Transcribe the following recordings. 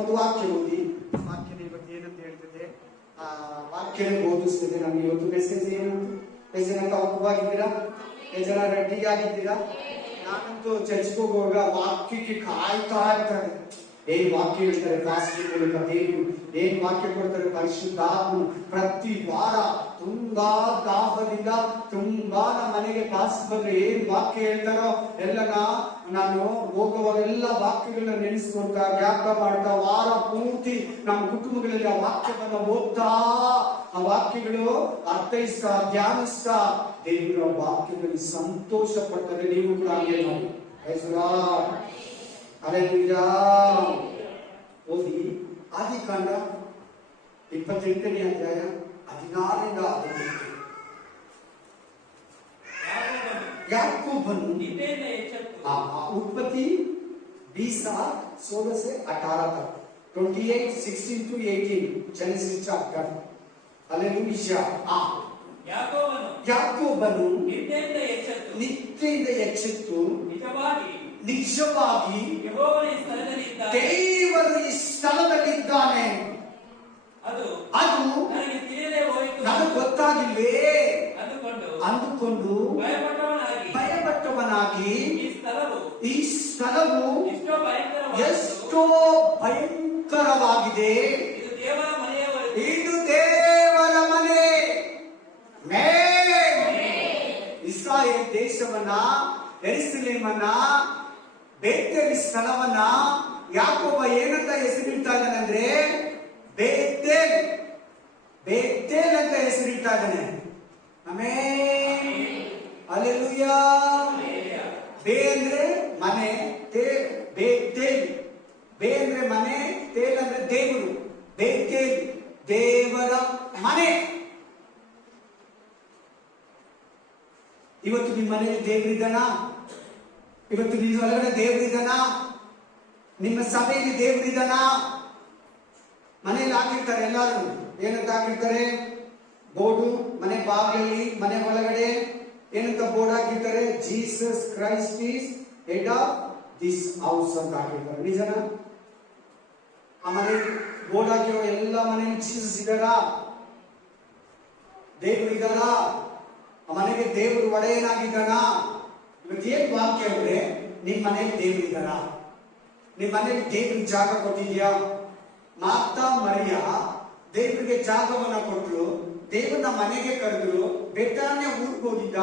ಒಂದು ವಾಕ್ಯ ಓದಿ. ವಾಕ್ಯದ ಇವತ್ತು ಏನಂತ ಹೇಳ್ತದೆ, ವಾಕ್ಯ ಬೋಧಿಸ್ತದೆ ನಮ್ಗೆ. ಇವತ್ತು ಮೆಸೇಜ್ ಏನಂತ, ಎಷ್ಟು ಜನ ತಪ್ಪವಾಗಿದ್ದೀರಾ, ಎಷ್ಟು ಜನ ರೆಡ್ಡಿಗೆ ಆಗಿದ್ದೀರಾ? ನಾನಂತೂ ಚರ್ಚ್ಗೆ ಹೋಗುವಾಗ ವಾಕ್ಯಕ್ಕೆ ಕಾಯ್ತಾ ಇರ್ತಾರೆ. ಏನ್ ವಾಕ್ಯ ಹೇಳ್ತಾರೆ ಪಾಸ್ಟರ್ ಮೂಲಕ, ದೇವರು ಏನ್ ವಾಕ್ಯ ಕೊಡ್ತಾರೆ ಪರಿಶುದ್ಧಾತ್ಮನು. ಪ್ರತಿ ವಾರ ತುಂಬಾ ದಾಹದಿಂದ ತುಂಬಾ ನಮ್ಮ ಮನೆಗೆ ಪಾಸ್ಟರ್ ಬಂದ್ರೆ ಏನ್ ವಾಕ್ಯ ಹೇಳ್ತಾರೋ ಎಲ್ಲ ನಾನು ಹೋಗುವಾಗೆಲ್ಲ ವಾಕ್ಯಗಳನ್ನ ನೆನೆಸ್ಕೊಳ್ತಾ ಜ್ಞಾಪಕ ಮಾಡ್ತಾ ವಾರ ಪೂರ್ತಿ ನಮ್ಮ ಕುಟುಂಬಗಳಲ್ಲಿ ಆ ವಾಕ್ಯವನ್ನ ಓದ್ತಾ ಆ ವಾಕ್ಯಗಳು ಅರ್ಥೈಸ್ತಾ ಧ್ಯಾನಿಸ್ತಾ ದೇವರ ವಾಕ್ಯದಲ್ಲಿ ಸಂತೋಷ ಪಡ್ತಾರೆ. ನೀವು ಕೂಡ ಹಾಗೆ ಮಾಡಿ. ಅಲೆಲೂಯಾ. ಓದಿ ಆದಿಕಾಂಡ 28ನೇ ಅಧ್ಯಾಯ 16ರಿಂದ 18. याकूबनु उत्पत्ति 20:16 से 18 तक, 28:16 to 18 जेनेसिस चैप्टर. हालेलुया. याकूबनु ನಿತ್ಯದಿಂದ ಎಚ್ಚೆತ್ತು ನಿಜವಾಗಿ ದೇವರು ಈ ಸ್ಥಳದಲ್ಲಿದ್ದಾನೆ, ಅದು ನನಗೆ ಗೊತ್ತಾಗಿಲ್ವೇ ಅಂದುಕೊಂಡು ಭಯಪಟ್ಟವನಾಗಿ ಈ ಸ್ಥಳವು ಎಷ್ಟೋ ಭಯಂಕರವಾಗಿದೆ, ಇದು ದೇವರ ಮನೆ. ಇಸ್ರಾಯೇಲ್ ದೇಶವನ್ನ, ಯೆರೂಸಲೇಮನ್ನ, ಬೇತೇಲ್ ಸ್ಥಳವನ್ನ ಯಾಕೋಬ ಏನಂತ ಹೆಸರಿಡ್ತಾ ಇದ್ದಾನಂದ್ರೆ ಬೇತೇಲ್, ಬೇತೇಲ್ ಅಂತ ಹೆಸರಿಡ್ತಾ ಇದ್ದಾನೆ. Amen, hallelujah. ಬೇ ಅಂದ್ರೆ ಮನೆ, ಬೇತೇಲ್, ಬೇ ಅಂದ್ರೆ ಮನೆ, ತೇಲ್ ಅಂದ್ರೆ ದೇವರು. ಬೇತೇಲ್ ದೇವರ ಮನೆ. ಇವತ್ತು ನಿಮ್ಮ ಮನೆಯಲ್ಲಿ ದೇವರಿದ್ದಾನ? ಇವತ್ತು ನಿಮ್ಮ ಒಳಗಡೆ ದೇವರಿದ್ದಾನ? ನಿಮ್ಮ ಸಭೆಯಲ್ಲಿ ದೇವರಿದ್ದಾನ? ಮನೆಯಲ್ಲಿ ಹಾಕಿರ್ತಾರೆ ಎಲ್ಲರೂ, ಏನಂತ ಹಾಕಿರ್ತಾರೆ ಬೋರ್ಡು, ಮನೆ ಬಾಗಿಲಲ್ಲಿ, ಮನೆ ಒಳಗಡೆ ಏನಂತ ಬೋರ್ಡ್ ಹಾಕಿರ್ತಾರೆ, Jesus Christ is head of this house ಅಂತ ಹಾಕಿರ್ತಾರೆ. ನಿಜನಾ? ಆ ಮನೆ ಬೋರ್ಡ್ ಹಾಕಿರೋ ಎಲ್ಲ ಮನೆಯಲ್ಲಿ ಜೀಸಸ್ ಇದ್ದಾರಾ? ದೇವರು ಇದ್ದಾರಾ? ಆ ಮನೆಗೆ ದೇವರು ಒಡೆಯನಾಗಿದ್ದಾನ? ಇವತ್ತು ಏನ್ ವಾಕ್ಯ ಅಂದ್ರೆ ನಿಮ್ ಮನೇಲಿ ದೇವರು ಇದ್ದಾರ? ನಿಮ್ ಮನೇಲಿ ದೇವ್ರಿಗೆ ಜಾಗ ಕೊಟ್ಟಿದ್ಯಾ? ಮಾತಾ ಮರಿಯ ದೇವರಿಗೆ ಜಾಗವನ್ನ ಕೊಟ್ಟರು, ದೇವ್ರನ್ನ ಮನೆಗೆ ಕರೆದ್ರು, ಬೆಟ್ಟಾನ್ಯ ಊರ್ಗ್ ಹೋಗಿದ್ದ,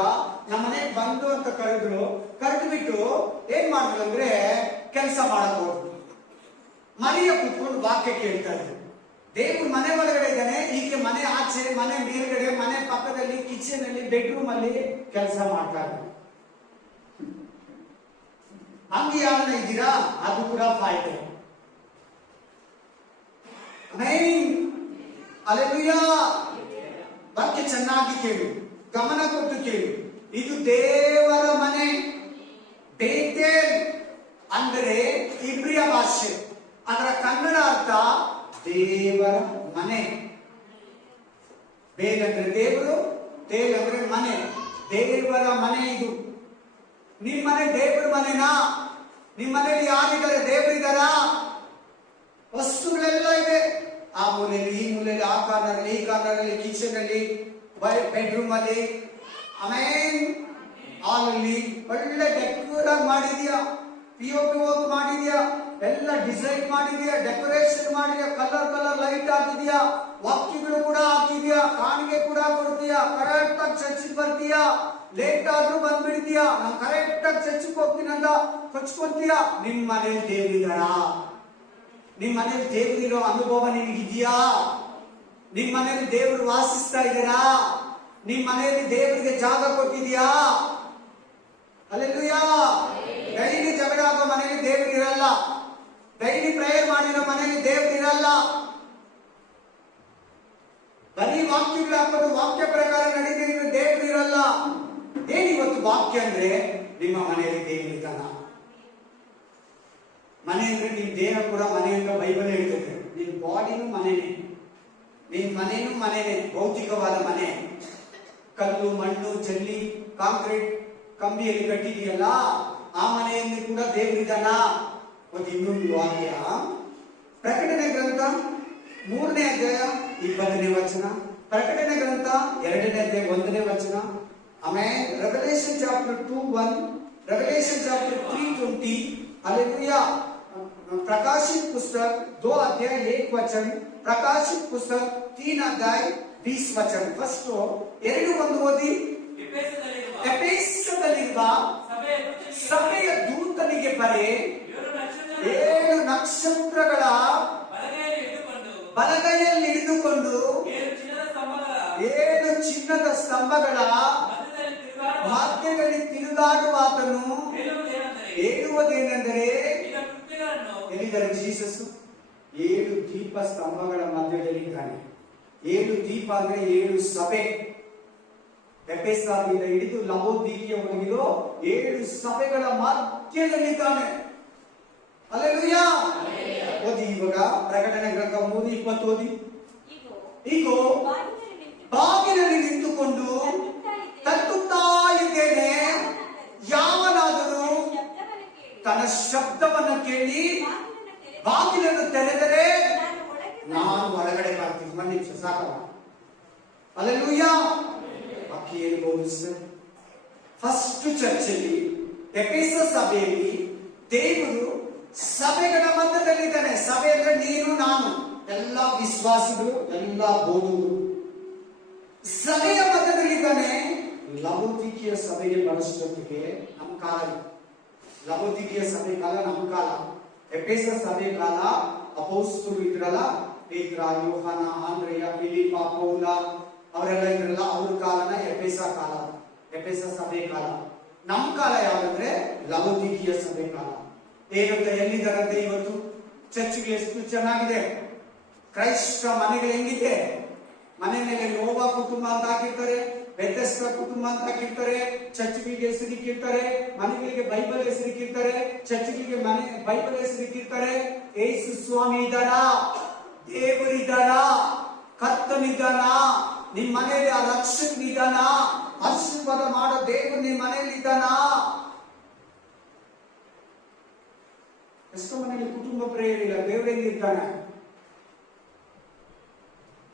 ನಮ್ಮ ಮನೆಗೆ ಬಂದು ಅಂತ ಕರೆದ್ರು. ಕರೆದು ಬಿಟ್ಟು ಏನ್ ಮಾಡಿದ್ರು ಅಂದ್ರೆ ಕೆಲಸ ಮಾಡಕ್ ಹೋದ್ರು. ಮರಿಯ ಕುತ್ಕೊಂಡು ವಾಕ್ಯ ಕೇಳ್ತಾ ಇದ್ರು. ದೇವ್ರು ಮನೆ ಒಳಗಡೆ ಇದ್ದಾನೆ, ಈಕೆ ಮನೆ ಆಚೆ, ಮನೆ ಮೇಲ್ಗಡೆ, ಮನೆ ಪಕ್ಕದಲ್ಲಿ, ಕಿಚನ್ ಅಲ್ಲಿ, ಬೆಡ್ರೂಮ್ ಅಲ್ಲಿ ಕೆಲಸ ಮಾಡ್ತಾ ಇದ್ರು. ಹಂಗೆ ಯಾರನ್ನ ಇದ್ದೀರಾ? ಅದು ಕೂಡ ಫಾಯ್ದೆ. ಹಲ್ಲೆಲೂಯಾ. ವಾಕ್ಯ ಚೆನ್ನಾಗಿ ಕೇಳಿ, ಗಮನ ಕೊಟ್ಟು ಕೇಳಿ. ಇದು ದೇವರ ಮನೆ. ಬೇತೇಲ್ ಅಂದರೆ ಇಬ್ರಿಯ ಭಾಷೆ, ಅದರ ಕನ್ನಡ ಅರ್ಥ ದೇವರ ಮನೆ. ಬೇಲ್ ಅಂದ್ರೆ ದೇವರು, ತೇಲ್ ಅಂದ್ರೆ ಮನೆ. ದೇವರ ಮನೆ ಇದು. ನಿಮ್ಮ ಮನೆ ದೇವರ ಮನೆನಾ? ನಿಮ್ಮ ಮನೆಯಲ್ಲಿ ಯಾರಿದ್ದಾರೆ? ದೇವರಿದ್ದಾರ? ವಸ್ತುಗಳೆಲ್ಲ ಇದೆ, ಆ ಮೂಲೆಯಲ್ಲಿ, ಈ ಮೂಲೆಯಲ್ಲಿ, ಆ ಕಾರ್ನರಲ್ಲಿ, ಈ ಕಾರ್ನರಲ್ಲಿ, ಕಿಚನ್ ಅಲ್ಲಿ, ಬೆಡ್ರೂಮ್ ಅಲ್ಲಿ, ಆಮೇನ್ ಹಾಲ್ ಅಲ್ಲಿ ಒಳ್ಳೆ ಡೆಕೋರ್ ಮಾಡಿದ್ಯಾ, POP ವರ್ಕ್ ಮಾಡಿದ್ಯಾ, ಎಲ್ಲ ಡಿಸೈನ್ ಮಾಡಿದ್ಯಾ, ಡೆಕೋರೇಷನ್ ಮಾಡಿದ್ಯಾ, ಕಲರ್ ಲೈಟ್ ಹಾಕಿದ್ಯಾ, ವಾಕ್ಯಗಳು ಕೂಡ ಹಾಕಿದ್ಯಾ, ಕಾಣಿಕೆ ಕೂಡ ಕೊಡ್ತೀಯಾ, ಕರೆಕ್ಟ್ ಆಗಿ ಚರ್ಚಿಗೆ ಬರ್ತೀಯಾ, ಲೇಟ್ ಆದ್ರೂ ಬಂದ್ಬಿಡ್ತೀಯಾ, ನಾನು ಕರೆಕ್ಟ್ ಆಗಿ ಚರ್ಚಿಗೆ ಹೋಗ್ತೀನಿ ಅಂತ ಕೊಚ್ಕೊಂತೀಯಾ. ನಿಮ್ ಮನೇಲಿ ದೇವರಿದಾರ? ನಿಮ್ ಮನೇಲಿ ದೇವರಿರೋ ಅನುಭವ ನಿನಗಿದ್ಯಾ? ನಿಮ್ ಮನೇಲಿ ದೇವರು ವಾಸಿಸ್ತಾ ಇದ್ದಾರಾ? ನಿಮ್ ಮನೆಯಲ್ಲಿ ದೇವರಿಗೆ ಜಾಗ ಕೊಟ್ಟಿದ್ಯಾ? ಹಲ್ಲೆಲೂಯಾ. ಡೈಲಿ ಜಗಳ ಆಗೋ ಮನೆಗೆ ದೇವರು ಇರಲ್ಲ. ಡೈಲಿ ಪ್ರೇಯರ್ ಮಾಡಿರೋ ಮನೆಗೆ ದೇವರು ಇರಲ್ಲ. ಬರೀ ವಾಕ್ಯಗಳು ಹಾಕೋದು, ವಾಕ್ಯ ಪ್ರಕಾರ ನಡೀತಿರೋ ದೇವರು ಇರಲ್ಲ. ಏನಿವತ್ತು ವಾಕ್ಯ ಅಂದ್ರೆ ನಿಮ್ಮ ಮನೆಯಲ್ಲಿ ದೇವರು ಇದ್ದಾನ? ಮನೆ ಅಂದ್ರೆ ನಿಮ್ ದೇಹ ಕೂಡ ಮನೆ ಅಂತ ಬೈಬಲ್ ಹೇಳ್ತದೆ. ನಿಮ್ ಬಾಡಿನೂ ಮನೆನೇ, ನಿಮ್ ಮನೆನೂ ಮನೆನೇ, ಭೌತಿಕವಾದ ಮನೆ. ಕಲ್ಲು, ಮಣ್ಣು, ಜಲ್ಲಿ, ಕಾಂಕ್ರೀಟ್, ಕಂಬಿಯಲ್ಲಿ ಕಟ್ಟಿದೆಯಲ್ಲ, ಆ ಮನೆಯಲ್ಲಿ ಕೂಡ ದೇವರಿದ್ದಾನ. ಒಂದು ಇನ್ನೊಂದು ವಾಕ್ಯ ಪ್ರಕಟಣೆ 3ನೇ ಅಧ್ಯಾಯ 20ನೇ ವಚನ, ಪ್ರಕಟಣೆ ಗ್ರಂಥ 2ನೇ ಅಧ್ಯಾಯ 1ನೇ ವಚನ, ಆಮೇಲೆ revelation chapter 2:1, revelation chapter 3:20, hallelujah. प्रकाशित पुस्तक 2 अध्याय 1 वचन, प्रकाशित पुस्तक 3 अध्याय 20 वचन। फर्स्ट 2:1 ಓದಿ। ಎಫೆಸದಲ್ಲಿರುವ ಸಭೆಯ ದೂತನಿಗೆ ಬರೆ, 7 ನಕ್ಷತ್ರಗಳ ಬಲಗೈಯಲ್ಲಿ ಹಿಡಿದುಕೊಂಡು 7 ಚಿನ್ನದ ಸ್ತಂಭಗಳ ಮಧ್ಯದಲ್ಲಿ ತಿರುಗಾಡುವಾತನು ಹೇಳುವುದೇನೆಂದರೆ, ಎಲ್ಲಿದ್ದಾರೆ ಜೀಸಸ್? 7 ದೀಪ ಸ್ತಂಭಗಳ ಮಧ್ಯದಲ್ಲಿದ್ದಾನೆ। 7 ದೀಪ ಅಂದ್ರೆ 7 ಸಭೆ। ಎಫೆಸದಿಂದ ಹಿಡಿದು ಲವೋದಿಕೀಯವರೆಗಿರೋ 7 ಸಭೆಗಳ ಮಧ್ಯದಲ್ಲಿದ್ದಾನೆ। ಹಲ್ಲೆಲೂಯಾ। ಓದಿ ಇವಾಗ ಪ್ರಕಟಣೆ ಗ್ರಂಥ 3:20 ಓದಿ। ಈಗೋ ಬಾಗಿಲಲ್ಲಿ ನಿಂತುಕೊಂಡು ತಟ್ಟುತ್ತಾ ಇದ್ದೇನೆ, ಯಾವನಾದರೂ ತನ್ನ ಶಬ್ದವನ್ನು ಕೇಳಿ ಬಾಗಿಲನ್ನು ತೆರೆದರೆ ನಾನು ಒಳಗಡೆ ಬರ್ತೀನಿ। ಒಂದು ನಿಮಿಷ ಸಾಕಲ್ಲ? ಹಲ್ಲೆಲೂಯಾ। ವಾಕ್ಯ ಏನು ಬೋಧಿಸ್ತದೆ? ಫಸ್ಟ್ ಚರ್ಚಲ್ಲಿ ಎಫೆಸ ಸಭೆಯಲ್ಲಿ ದೇವರು ಸಭೆಗಳ ಮಧ್ಯದಲ್ಲಿದ್ದಾನೆ। ಸಭೆ ಅಂದ್ರೆ ನೀನು ನಾನು, ಎಲ್ಲ ವಿಶ್ವಾಸಿಗಳು, ಎಲ್ಲ ಬೋಧಕರು ಸಭೆಯ ಮಧ್ಯದಲ್ಲಿದ್ದಾನೆ। ಲವೋದಿಕೀಯ ಸಭೆಗೆ ಬರಷ್ಟೊತ್ತಿಗೆ ನಮ್ಮ ಕಾಲ, ಲವೋದಿಕೀಯ ಸಭೆ ಕಾಲ ನಮ್ಮ ಕಾಲ, ಎಫೆಸ ಸಭೆ ಕಾಲ ಅಪೊಸ್ತಲರು ಇದ್ರಲ್ಲ, ಪೇತ್ರ, ಯೋಹಾನ, ಆಂದ್ರೆಯ, ಫಿಲಿಪ್ಪ, ಪೌಲ ಅವರೆಲ್ಲ ಇದ್ರಲ್ಲ, ಅವ್ರ ಕಾಲನ ಎಫೆಸ ಕಾಲ, ಎಫೆಸ ಸಭೆ ಕಾಲ। ನಮ್ಮ ಕಾಲ ಯಾವಂದ್ರೆ ಲವೋದಿಕೀಯ ಸಭೆ ಕಾಲ। ಏನಂತ ಎಲ್ಲಿದ್ದಾರಂತೆ ಇವತ್ತು? ಚರ್ಚ್ಗೆ ಎಷ್ಟು ಚೆನ್ನಾಗಿದೆ, ಕ್ರೈಸ್ತ ಮನೆಗಳು ಹೆಂಗಿದೆ? ಮನೆ ಮೇಲೆ ನೋವಾ ಕುಟುಂಬ ಅಂತ ಹಾಕಿರ್ತಾರೆ, ಬೆಥೆಸ್ಡ ಕುಟುಂಬ ಅಂತ ಹಾಕಿರ್ತಾರೆ, ಚರ್ಚ್ಗಳಿಗೆ ಹೆಸರಿಕ್ಕಿರ್ತಾರೆ, ಮನೆಗಳಿಗೆ ಬೈಬಲ್ ಹೆಸರಿಕ್ಕಿರ್ತಾರೆ, ಚರ್ಚ್ಗಳಿಗೆ ಮನೆ ಬೈಬಲ್ ಹೆಸರಿಕ್ಕಿರ್ತಾರೆ। ಯೇಸು ಸ್ವಾಮಿ ಇದ್ದಾರ, ದೇವರಿದ್ದಾರ, ಕರ್ತನಿದ್ದಾನ, ನಿಮ್ ಮನೆಯಲ್ಲಿ ಆ ರಕ್ಷಕನಿದ್ದಾನ, ಆಶೀರ್ವಾದ ಮಾಡೋ ದೇವರು ನಿಮ್ ಮನೆಯಲ್ಲಿ ಇದ್ದಾನ। ಎಷ್ಟೋ ಮನೆಯಲ್ಲಿ ಕುಟುಂಬ ಪ್ರೇಯರ್ ಇಲ್ಲ, ದೇವರೆಂಗಿರ್ತಾನೆ?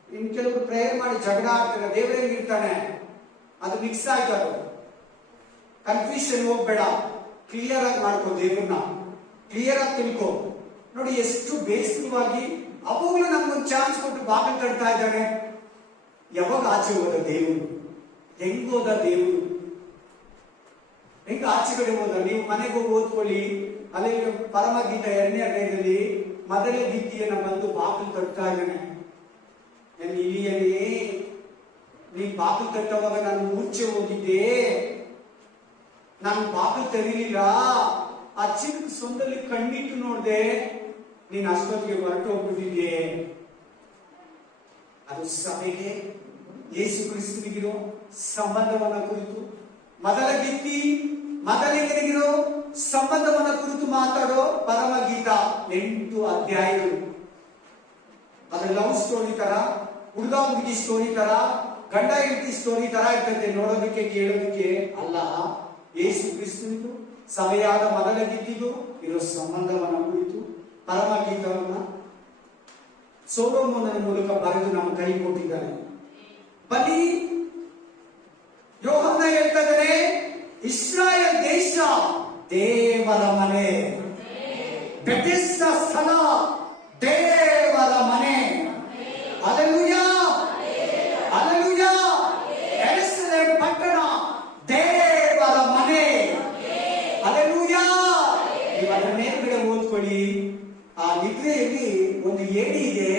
ಇನ್ ಕೆಲವರು ಪ್ರೇಯರ್ ಮಾಡಿ ಜಗಳ ಆಗ್ತಾರೆ, ದೇವರೆಂಗಿರ್ತಾನೆ? ಅದು ಮಿಕ್ಸ್ ಆಯ್ತು, ಕನ್ಫ್ಯೂಷನ್ ಹೋಗ್ಬೇಡ, ಕ್ಲಿಯರ್ ಆಗಿ ಮಾಡ್ಕೋ, ದೇವ್ರನ್ನ ಕ್ಲಿಯರ್ ಆಗಿ ತಿಳ್ಕೊ। ನೋಡಿ ಎಷ್ಟು ಬೇಸರವಾಗಿ ಅವಾಗಲೂ ನಮ್ಗೊಂದು ಚಾನ್ಸ್ ಕೊಟ್ಟು ಬಾಗಿಲು ತಡ್ತಾ ಇದ್ದಾನೆ। ಯಾವಾಗ ಆಚೆ ಹೋದ ದೇವರು? ಹೆಂಗ್ ಹೋದ ದೇವರು? ಹೆಂಗ ಆಚೆಗಡೆ ಹೋದ? ನೀವು ಮನೆಗೆ ಹೋಗಿ ಓದ್ಕೊಳ್ಳಿ, ಅಲ್ಲಿ ಪರಮಗೀತ 2ನೇ ಅಧ್ಯಾಯದಲ್ಲಿ ಮೊದಲ ಗೀತೆಯನ್ನ ಬಂದು ಬಾಗಿಲು ತಡ್ತಾ ಇದ್ದಾನೆ। ಇಲಿಯಲ್ಲಿ ನೀನ್ ಬಾಗಿಲು ತಟ್ಟುವಾಗ ನಾನು ಮೂರ್ಛೆ ಹೋಗಿದ್ದೆ, ನಾನು ಬಾಗಿಲು ತೆರೀಲಿಲ್ಲ, ಆ ಚಿಕ್ಕ ಸೊಂದಲ್ಲಿ ಕಣ್ಣಿಟ್ಟು ನೋಡ್ದೆ, ನೀನ್ ಅಷ್ಟೊತ್ತಿಗೆ ಹೊರಟು ಹೋಗ್ಬಿಟ್ಟಿದ್ದೆ। ಅದು ಸಭೆಗೆ ಯೇಸು ಕ್ರಿಸ್ತನಿಗಿರೋ ಸಂಬಂಧವನ್ನ ಕುರಿತು ಮೊದಲ ಗೀತಿ, ಮೊದಲಿಗರಿಗಿರೋ ಸಂಬಂಧವನ್ನ ಕುರಿತು ಮಾತಾಡೋ ಪರಮಗೀತ 8 ಅಧ್ಯಾಯಗಳು। ಅದು ಲವ್ ಸ್ಟೋರಿ ತರ, ಹುಡುಗ ಹುಡುಗಿ ಸ್ಟೋರಿ ತರ, ಗಂಡ ಹೆಂಡತಿ ಸ್ಟೋರಿ ತರ ಇರ್ತದೆ, ನೋಡೋದಕ್ಕೆ ಕೇಳೋದಕ್ಕೆ ಅಲ್ಲ। ಯೇಸು ಕ್ರಿಸ್ತನಿಗೂ ಸಭೆಯಾದ ಮೊದಲ ಗೀತಿಗೂ ಇರೋ ಸಂಬಂಧವನ್ನ ಕುರಿತು ಪರಮಗೀತವನ್ನ ಸೊಲೊಮೋನನ ಮೂಲಕ ಬರೆದು ನಮ್ಮ ಕೈ ಕೊಟ್ಟಿದ್ದಾನೆ। ಬನ್ನಿ, ಯೋಹಾನ ಹೇಳ್ತಾ ಇದ್ದಾನೆ, ಇಸ್ರಾಯೇಲ್ ದೇಶ ದೇವರ ಮನೆ, ಬೆಥೆಸ್ದ ಸ್ಥಳ ದೇವರ ಮನೆ। Hallelujah, hallelujah. ಯೆರೂಸಲೇಮ್ ಪಟ್ಟಣ ದೇವರ ಮನೆ। ಹಲ್ಲೆಲೂಯಾ। ನೀವು ಅದರ ಮೇಲ್ಗಡೆ ಓದ್ಕೊಳ್ಳಿ, ಆ ನಿದ್ರೆಯಲ್ಲಿ ಒಂದು ಏಣಿ ಇದೆ,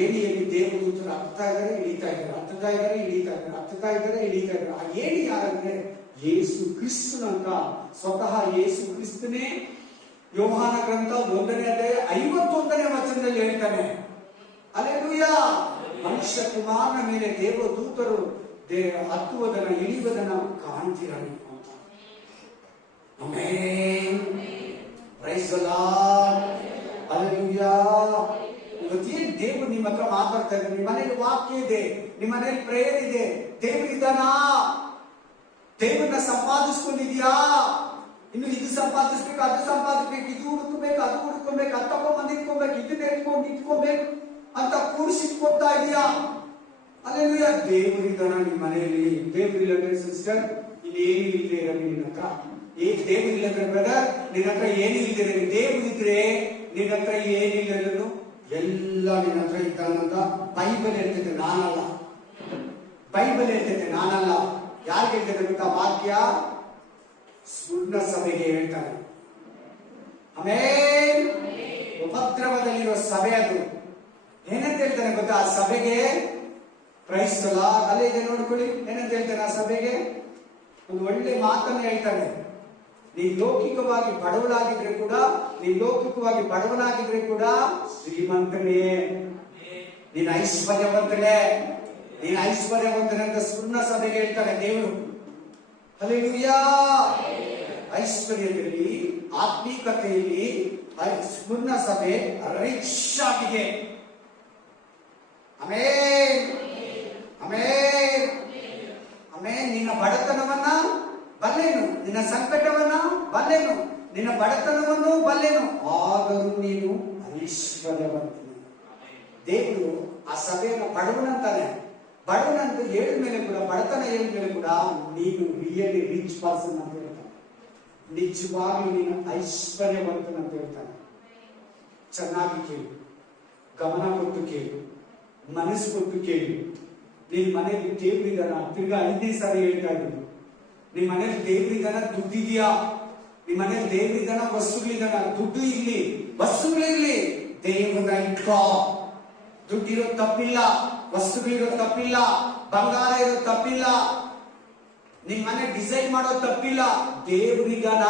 ಏಣಿಯಲ್ಲಿ ದೇವದೂತರು ಹತ್ತಾ ಇದ್ದಾರೆ, ಇಳಿತಾ ಇದ್ದಾರೆ, ಹತ್ತುತ್ತಾ ಇದ್ದಾರೆ, ಇಳಿತಾ ಇದ್ದಾರೆ, ಹತ್ತುತ್ತಾ ಇದ್ದಾರೆ, ಇಳಿತಾ ಇದ್ದಾರೆ। ಆ ಏಣಿ ಯಾರಂದ್ರೆ ಯೇಸು ಕ್ರಿಸ್ತನಂತ, ಸ್ವತಃ ಯೇಸು ಕ್ರಿಸ್ತನೇ ಯೋಹಾನ ಗ್ರಂಥ 1ನೇ ಅಧ್ಯಾಯ 51ನೇ ವಚನದಲ್ಲಿ ಹೇಳ್ತಾನೆ, ಹಲ್ಲೆಲೂಯಾ, ಮನುಷ್ಯ ಕುಮಾರನ ಮೇಲೆ ದೇವದೂತರು ಹತ್ತುವುದನ್ನ ಇಳಿಯುವುದನ್ನ ಕಾಣ್ತೀರ ಅಂತ। Amen, praise the lord, hallelujah. ಇವತ್ತೇನು ದೇವರು ನಿಮ್ಮ ಹತ್ರ ಮಾತಾಡ್ತಾ ಇದ್ದಾರೆ? ನಿಮ್ಮ ಮನೆಯಲ್ಲಿ ವಾಕ್ಯ ಇದೆ, ನಿಮ್ಮ ಮನೆಯಲ್ಲಿ ಪ್ರೇಯರ್ ಇದೆ, ದೇವರಿದ್ದಾನಾ? ದೇವರನ್ನ ಸಂಪಾದಿಸ್ಕೊಂಡಿದ್ಯಾ? ಇನ್ನು ಇದು ಸಂಪಾದಿಸ್ಬೇಕು, ಅದು ಸಂಪಾದಿಸ್ಬೇಕು, ಇದು ಹುಡುಕಬೇಕು, ಅದು ಹುಡುಕೊಬೇಕು, ಅದು ತಗೊಂಡ್ಬಂದು ಇಟ್ಕೊಬೇಕು, ಇದನ್ನ ಇಟ್ಕೊಂಡು ಇಟ್ಕೊಬೇಕು, ಅಂತ ಕೂಡಿಸಿಟ್ಕೊಡ್ತಾ ಇದೀಯಾ? ಅಲ್ಲೆಲ್ಲೂಯ್ಯ. ದೇವರಿದ್ದಾನ ನಿಮ್ಮ ಮನೆಯಲ್ಲಿ? ದೇವರಿಲ್ಲ ಸಿಸ್ಟರ್, ಇಲ್ಲಿ ಏನು ಇಲ್ಲದೆ ಇರಲಿ ನಿನ್ನ ಹತ್ರ. ದೇವರಿಲ್ಲದ್ರೆ ಬ್ರದರ್ ನಿನ್ನ ಹತ್ರ ಏನು ಇಲ್ದಿರ. ದೇವರಿದ್ರೆ ನಿನ್ನ ಹತ್ರ ಏನಿಲ್ಲನು ಎಲ್ಲ ನಿನ್ನ ಹತ್ರ ಇದ್ದಾನಂತ ಬೈಬಲ್ ಹೇಳ್ತೈತೆ, ನಾನಲ್ಲ. ಬೈಬಲ್ ಹೇಳ್ತೈತೆ, ನಾನಲ್ಲ. ಯಾರು ಹೇಳ್ತೈತೆ ಗೊತ್ತಾ? ವಾಕ್ಯ ಸುಳ್ಳ ಸಭೆಗೆ ಹೇಳ್ತಾನೆ. ಆಮೇಲೆ ಉಪದ್ರವದಲ್ಲಿರೋ ಸಭೆ ಅದು ಏನಂತ ಹೇಳ್ತಾನೆ ಗೊತ್ತಾ? ಆ ಸಭೆಗೆ ಕ್ರೈಸ್ತಲ ಅಲ್ಲೇ ಇದೆ ನೋಡ್ಕೊಳ್ಳಿ. ಏನಂತ ಹೇಳ್ತಾನೆ ಆ ಸಭೆಗೆ? ಒಂದು ಒಳ್ಳೆ ಮಾತನ್ನು ಹೇಳ್ತಾನೆ. ನೀನ್ ಲೌಕಿಕವಾಗಿ ಬಡವನಾಗಿದ್ರೆ ಕೂಡ, ನೀನ್ ಲೌಕಿಕವಾಗಿ ಬಡವನಾಗಿದ್ರೆ ಕೂಡ ಶ್ರೀಮಂತನೇ, ನೀನ್ ಐಶ್ವರ್ಯವಂತನೇ, ನೀನ್ ಐಶ್ವರ್ಯವಂತನೇ ಅಂತ ಸುಣ್ಣ ಸಭೆಗೆ ಹೇಳ್ತಾನೆ ದೇವರು. ಹಲ್ಲೆಲೂಯ. ಐಶ್ವರ್ಯದಲ್ಲಿ, ಆತ್ಮೀಕತೆಯಲ್ಲಿ ಸುಣ್ಣ ಸಭೆ ರಿಚ್ ಆಗಿದೆ. ಆಮೇಲೆ ಆಮೇಲೆ ಆಮೇಲೆ ನಿನ್ನ ಬಡತನವನ್ನ ಬಲ್ಲೆನು, ನಿನ್ನ ಸಂಕಟವನ್ನ ಬಲ್ಲೆನು, ನಿನ್ನ ಬಡತನವನ್ನು ಬಲ್ಲೆನು, ಆದರೂ ನೀನು ಐಶ್ವರ್ಯವಂತನು. ದೇವರು ಆ ಸಭೆಯನ್ನು ಬಡವನಂತಾನೆ. ಬಡವನಂತ ಹೇಳಿದ ಮೇಲೆ ಕೂಡ, ಬಡತನ ಹೇಳಿದ ಮೇಲೆ ಕೂಡ ನೀನು ರಿಯಲಿ ರಿಚ್ ಪರ್ಸನ್ ಅಂತ ಹೇಳ್ತಾನೆ. ನಿಜವಾಗ್ಲೂ ನೀನು ಐಶ್ವರ್ಯವಂತನ ಅಂತ ಹೇಳ್ತಾನೆ. ಚೆನ್ನಾಗಿ ಕೇಳು, ಗಮನ ಕೊಟ್ಟು ಕೇಳು, ಮನಸ್ಸು ಕೊಟ್ಟು ಕೇಳು. ನಿನ್ ಮನೆಯಲ್ಲಿ ದೇವರಿದಾನ? ತಿರ್ಗಾ 5ನೇ ಸಾರಿ ಹೇಳ್ತಾ ಇದ್ದೀನಿ. ನಿಮ್ ಮನೇಲಿ ದೇವರಿದಾನ? ದುಡ್ಡಿದ್ಯಾ? ನಿಮ್ ಮನೇಲಿ ದೇವರಿದಾನ? ವಸ್ತುಗಳಿದಾನ? ದುಡ್ಡು ಇರ್ಲಿ, ವಸ್ತುಗಳಿರ್ಲಿ, ದೇವರ ಇಟ್ಕೋ. ದುಡ್ಡಿರೋ ತಪ್ಪಿಲ್ಲ, ವಸ್ತುಗಳಿರೋ ತಪ್ಪಿಲ್ಲ, ಬಂಗಾರ ಇರೋ ತಪ್ಪಿಲ್ಲ, ನಿಮ್ ಮನೆ ಡಿಸೈನ್ ಮಾಡೋ ತಪ್ಪಿಲ್ಲ. ದೇವರಿದಾನ?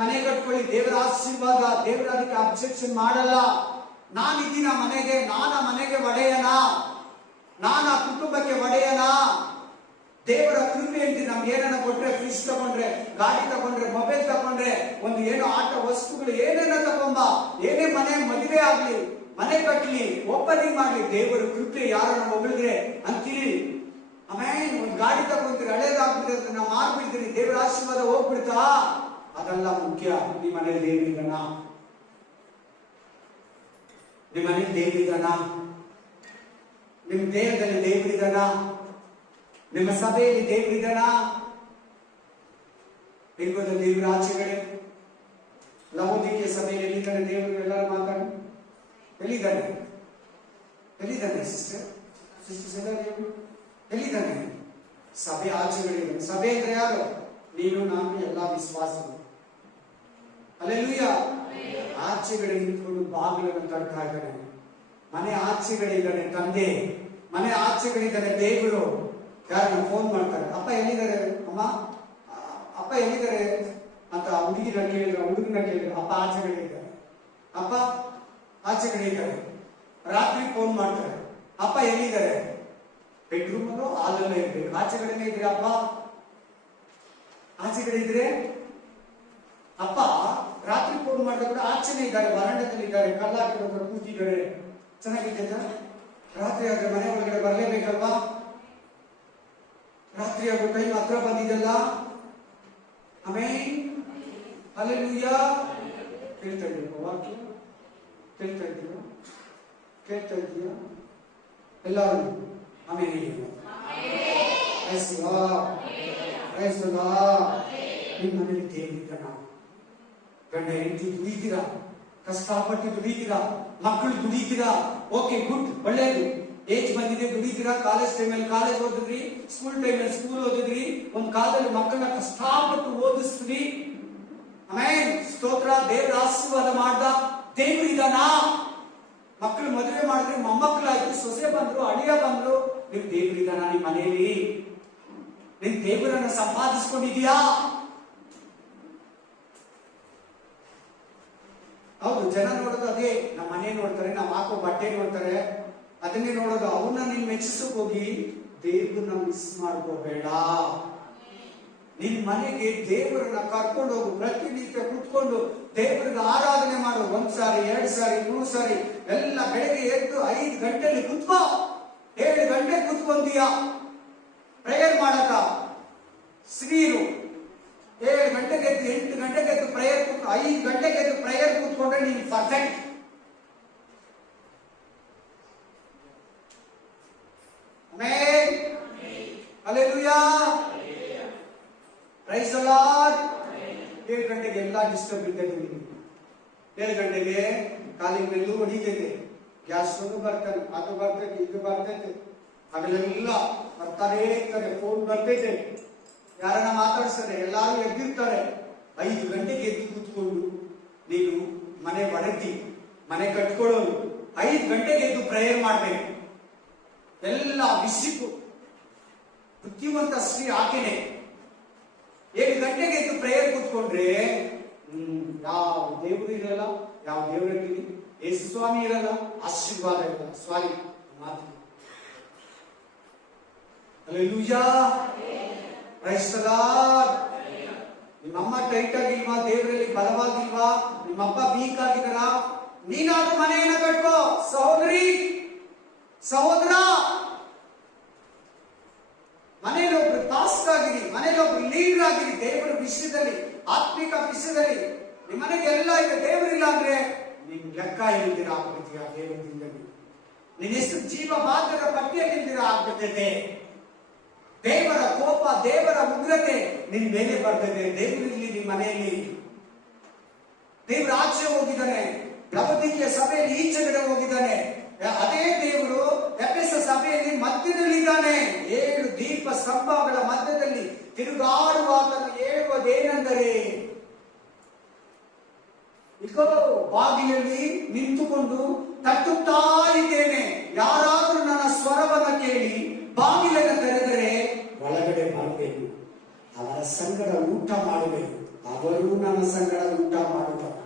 ಮನೆ ಕಟ್ಕೊಳ್ಳಿ, ದೇವರ ಆಶೀರ್ವಾದ. ದೇವರ ಅದಕ್ಕೆ ಅಬ್ಜೆಕ್ಷನ್ ಮಾಡಲ್ಲ. ನಾನಿದ್ದೀನ ಮನೆಗೆ, ನಾನ ಮನೆಗೆ ಒಡೆಯನ, ನಾನ ಕುಟುಂಬಕ್ಕೆ ಒಡೆಯನ. ದೇವರ ಕೃಪೆ ಅಂತ ನಮ್ಗೆ ಏನನ್ನ ಕೊಟ್ರೆ, ಫ್ರಿಜ್ ತಗೊಂಡ್ರೆ, ಗಾಡಿ ತಗೊಂಡ್ರೆ, ಮೊಬೈಲ್ ತಗೊಂಡ್ರೆ, ಒಂದು ಏನೋ ಆಟ ವಸ್ತುಗಳು ಏನೇನ ತಗೊಂಬ, ಏನೇ ಮನೆ ಮದುವೆ ಆಗ್ಲಿ, ಮನೆ ಕಟ್ಲಿ, ಓಪನಿಂಗ್ ಮಾಡ್ಲಿ, ದೇವರ ಕೃಪೆ ಯಾರನ್ನ ಹೊಗಳಿದ್ರೆ ಅಂತೀರಿ. ಆಮೇಲೆ ಒಂದು ಗಾಡಿ ತಗೊಂಡ್ರಿ, ಹಳೇದಾಗ್ಬಿಟ್ಟಿದ್ರೆ ನಾವು ಮಾರ್ಬಿಡ್ತೀರಿ, ದೇವರ ಆಶೀರ್ವಾದ ಹೋಗ್ಬಿಡ್ತಾ? ಅದೆಲ್ಲ ಮುಖ್ಯ. ನಿಮ್ಮ ಮನೇಲಿ ದೇವರಿದಾನ? ನಿಮ್ಮ ಮನೇಲಿ ದೇವರಿದಾನ? ನಿಮ್ಮ ದೇಹದಲ್ಲಿ ದೇವರಿದಾನ? ನಿಮ್ಮ ಸಭೆಯಲ್ಲಿ ದೇವರಿದಾನ? ಬಿಂಬದ ದೇವರ ಆಚೆಗಡೆ ಲವೋದಿಕೀಯ ಸಭೆಯಲ್ಲಿ ಎಲ್ಲಿದ್ದಾನೆ ದೇವರು? ಎಲ್ಲರೂ ಮಾತಾಡಿ. ಎಲ್ಲಿದ್ದಾನೆ? ಎಲ್ಲಿದ್ದಾನೆ ಸಿಸ್ಟರ್? ಎಲ್ಲಿದ್ದಾನೆ? ಸಭೆ ಆಚೆಗಡೆ ಇದ್ದಾನೆ. ಸಭೆ ಅಂದ್ರೆ ಯಾರು? ನೀನು, ನಾನು, ಎಲ್ಲ ವಿಶ್ವಾಸಗಳು. ಹಲ್ಲೆಲೂಯ. ಆಚೆಗಡೆ ನಿಂತ್ಕೊಂಡು ಬಾಗಿಲನ್ನು ತಡ್ತಾ ಇದ್ದಾನೆ. ಮನೆ ಆಚೆಗಡೆ ಇದ್ದಾನೆ ತಂದೆ, ಮನೆ ಆಚೆಗಡೆ ಇದ್ದಾನೆ ದೇವರು. ಯಾರನ್ನ ಫೋನ್ ಮಾಡ್ತಾರೆ, ಅಪ್ಪ ಎಲ್ಲಿದ್ದಾರೆ, ಅಮ್ಮ ಅಪ್ಪ ಎಲ್ಲಿದ್ದಾರೆ ಅಂತ ಹುಡುಗಿನ ಕೇಳಿದ್ರೆ, ಹುಡುಗನ ಕೇಳಿದ್ರೆ, ಅಪ್ಪ ಆಚೆಗಡೆ ಇದ್ದಾರೆ, ಅಪ್ಪ ಆಚೆಗಡೆ ಇದ್ದಾರೆ. ರಾತ್ರಿ ಫೋನ್ ಮಾಡ್ತಾರೆ, ಅಪ್ಪ ಎಲ್ಲಿದ್ದಾರೆ? ಬೆಡ್ರೂಮ್ ಅಲ್ಲೋ ಹಾಲಲ್ಲೇ ಇರ್ಬೇಕು, ಆಚೆಗಡೆನೆ ಇದ್ರೆ ಅಪ್ಪ, ಆಚೆಗಡೆ ಇದ್ರೆ ಅಪ್ಪ. ರಾತ್ರಿ ಫೋನ್ ಮಾಡಿದ್ರೆ ಕೂಡ ಆಚೆನೆ ಇದ್ದಾರೆ, ವರಾಂಡದಲ್ಲಿ ಇದ್ದಾರೆ, ಕಲ್ಲಾಕಿರೋ ಕೂತಿದ್ದಾರೆ. ಚೆನ್ನಾಗಿದ್ದ ರಾತ್ರಿ ಆದ್ರೆ ಮನೆ ಒಳಗಡೆ ಬರಲೇಬೇಕಲ್ವಾ? ರಾತ್ರಿ ಆಗೋ ಟೈಮ್ ಹತ್ರ ಬಂದಿದ್ದಲ್ಲ. ಆಮೇಲೆ ಹಲ್ಲೆಲೂಯ. ಕೇಳ್ತಾ ಇದ್ದೀರ ವಾಕ್ಯ? ಕೇಳ್ತಾ ಇದ್ದೀರಾ? ಕೇಳ್ತಾ ಇದೀಯಾ ಎಲ್ಲರೂ? ಆಮೇಲೆ ನಿಮ್ಮ ಮನೇಲಿ ದೇವರಿದ್ದಾನ? ಗಂಡ ಹೆಂಡತಿ ದುಡಿತೀರಾ, ಕಷ್ಟಪಟ್ಟು ದುಡಿತೀರಾ, ಮಕ್ಕಳು ದುಡಿತೀರಾ, ಓಕೆ ಗುಡ್, ಒಳ್ಳೆಯದು. ಏಜ್ ಬಂದಿದೆ, ದುಡಿತೀರಾ. ಕಾಲೇಜ್ ಟೈಮಲ್ಲಿ ಕಾಲೇಜ್ ಓದಿದ್ರಿ, ಸ್ಕೂಲ್ ಟೈಮಲ್ಲಿ ಸ್ಕೂಲ್ ಓದಿದ್ರಿ, ಒಂದ್ ಕಾಲದಲ್ಲಿ ಮಕ್ಕಳನ್ನ ಕಷ್ಟಪಟ್ಟು ಓದಿಸ್ತೀವಿ. ಆಮೇಲೆ ಸ್ತೋತ್ರ. ದೇವರ ಆಶೀರ್ವಾದ ಮಾಡ್ದ ದೇವರಿದಾನ? ಮಕ್ಕಳು ಮದುವೆ ಮಾಡಿದ್ರೆ, ಮೊಮ್ಮಕ್ಕಳಾಯ್ತು, ಸೊಸೆ ಬಂದ್ರು, ಅಳಿಯ ಬಂದ್ರು, ನಿಮ್ ದೇವರಿದಾನ? ನಿಮ್ ಮನೆಯಲ್ಲಿ ನಿನ್ ದೇವರನ್ನ ಸಂಪಾದಿಸ್ಕೊಂಡಿದ್ಯಾ? ಹೌದು, ಜನ ನೋಡೋದು ಅದೇ. ನಮ್ಮ ಮನೆ ನೋಡ್ತಾರೆ, ನಾವು ಹಾಕೋ ಬಟ್ಟೆ ನೋಡ್ತಾರೆ, ಅದನ್ನೇ ನೋಡೋದು. ಅವನ್ನ ನೀನ್ ಮೆಚ್ಚಿಸಕ್ ಹೋಗಿ ದೇವ್ರನ್ನ ಮಿಸ್ ಮಾಡ್ಕೋಬೇಡ. ನಿನ್ ಮನೆಗೆ ದೇವರನ್ನ ಕರ್ಕೊಂಡು ಹೋಗು. ಪ್ರತಿನಿತ್ಯ ಕುತ್ಕೊಂಡು ದೇವರಿಗೆ ಆರಾಧನೆ ಮಾಡು. 1 ಸಾರಿ, 2 ಸಾರಿ, 3 ಸಾರಿ ಎಲ್ಲ. ಬೆಳಗ್ಗೆ ಎದ್ದು 5 ಗಂಟೆಲಿ ಕುತ್ಕೋ. 7 ಗಂಟೆ ಕುತ್ಕೊಂತೀಯ ಪ್ರೇಯರ್ ಮಾಡಕ. ಸ್ತ್ರೀರು 7 ಗಂಟೆಗೆ ಎದ್ದು 8 ಗಂಟೆಗೆ ಎದ್ದು ಪ್ರೇಯರ್ 5 ಗಂಟೆಗೆ ಎದ್ದು ಪ್ರೇಯರ್ ಕೂತ್ಕೊಂಡ್ರೆ ನೀನು perfect. Amen. Hallelujah. Praise the lord. 7 ಗಂಟೆಗೆ ಎಲ್ಲ ಡಿಸ್ಟರ್ಬ್ ಇರ್ತದೆ. 7 ಗಂಟೆಗೆ ಕಾಲಿನ ಮೇಲೂ ಹೊಡಿತೈತೆ, ಗ್ಯಾಸ್ ಬರ್ತಾನೆ, ಅದು ಬರ್ತೈತೆ, ಇದು ಬರ್ತೈತೆ, ಹಗಲೆಲ್ಲ ಬರ್ತಾನೇ ಇರ್ತಾರೆ, ಫೋನ್ ಬರ್ತೈತೆ, ಯಾರನ್ನ ಮಾತಾಡಿಸ್ತಾರೆ, ಎಲ್ಲಾರು ಎದ್ದಿರ್ತಾರೆ. 5 ಗಂಟೆಗೆ ಎದ್ದು ಕೂತ್ಕೊಂಡು ನೀನು ಮನೆ ಒಡೆದಿ ಮನೆ ಕಟ್ಕೊಳ್ಳೋದು 5 ಗಂಟೆಗೆ ಎದ್ದು ಪ್ರೇಯರ್ ಮಾಡ್ಬೇಕು. ಎಲ್ಲ ವಿಷಯಕ್ಕೂ ಬುದ್ಧಿವಂತ ಸ್ತ್ರೀ ಆಕೆನೆ. 7 ಗಂಟೆಗೆ ಎದ್ದು ಪ್ರೇಯರ್ ಕೂತ್ಕೊಂಡ್ರೆ ಯಾವ ದೇವರು ಇರಲ್ಲ, ಯಾವ ದೇವರಲ್ಲಿ ಯೇಸು ಸ್ವಾಮಿ ಇರಲ್ಲ, ಆಶೀರ್ವಾದ ಇರಲ್ಲ. ಸ್ವಾಮಿ ಮಾತು. ಹಲ್ಲೆಲೂಯಾ. Praise the lord. ನಿಮ್ಮಮ್ಮ ಟೈಟ್ ಆಗಿಲ್ವಾ? ದೇವರಲ್ಲಿ ಬಲವಾಗಿಲ್ವಾ? ನಿಮ್ಮಪ್ಪ ವೀಕ್ ಆಗಿದಾರ? ನೀನಾದ್ರೂ ಮನೆಯನ್ನ ಕಟ್ಕೋ ಸಹೋದರಿ, ಸಹೋದರ. ಮನೆಯಲ್ಲಿ ಒಬ್ರು ಪಾಸ್ಟರ್ ಆಗಿರಿ, ಮನೆಯಲ್ಲಿ ಒಬ್ರು ಲೀಡರ್ ಆಗಿರಿ. ದೇವರ ವಿಷಯದಲ್ಲಿ, ಆತ್ಮಿಕ ವಿಷಯದಲ್ಲಿ ನಿಮ್ಮ ಮನೆಗೆ ಎಲ್ಲ ಇದೆ. ದೇವರಿಲ್ಲ ಅಂದ್ರೆ ನಿನ್ ಲೆಕ್ಕ ಇಲ್ದಿರ ಆಗ್ಬಿಡ್ತೀಯ. ದೇವರಿಂದ ನಿನ್ನ ಹೆಸರು ಜೀವ ಮಾರ್ಗದ ಪಟ್ಟಿಯಲ್ಲಿ ಇಲ್ದಿರ ಆಗ್ಬಿಡ್ತೈತೆ. ದೇವರ ಕೋಪ, ದೇವರ ಉಗ್ರತೆ ನಿನ್ ಮೇಲೆ ಬರ್ತದೆ. ದೇವರಲ್ಲಿ ನಿಮ್ಮ ಮನೆಯಲ್ಲಿ ದೇವರ ಆಚೆ ಹೋಗಿದ್ದಾನೆ. ಲವೋದಿಕೀಯ ಸಭೆಯಲ್ಲಿ ಈಚೆಗಡೆ ಹೋಗಿದ್ದಾನೆ. ಅದೇ ದೇವರು ಎಫೆಸ ಸಭೆಯಲ್ಲಿ ಮಧ್ಯದಲ್ಲಿದ್ದಾನೆ. 7 ದೀಪ ಸ್ತಂಭಗಳ ಮಧ್ಯದಲ್ಲಿ ತಿರುಗಾಡುವಾತನು ಹೇಳುವುದೇನೆಂದರೆ, ಇಗೋ ಬಾಗಿಲಲ್ಲಿ ನಿಂತುಕೊಂಡು ತಟ್ಟುತ್ತಾ ಇದ್ದೇನೆ, ಯಾರಾದರೂ ನನ್ನ ಸ್ವರವನ್ನು ಕೇಳಿ ಬಾಗಿಲನ್ನು ತೆರೆದರೆ ಒಳಗಡೆ ಮಾಡಬೇಕು, ಅವರ ಸಂಗಡ ಊಟ ಮಾಡಬೇಕು, ಅವರು ನನ್ನ ಸಂಗಡ ಊಟ ಮಾಡುತ್ತಾರೆ.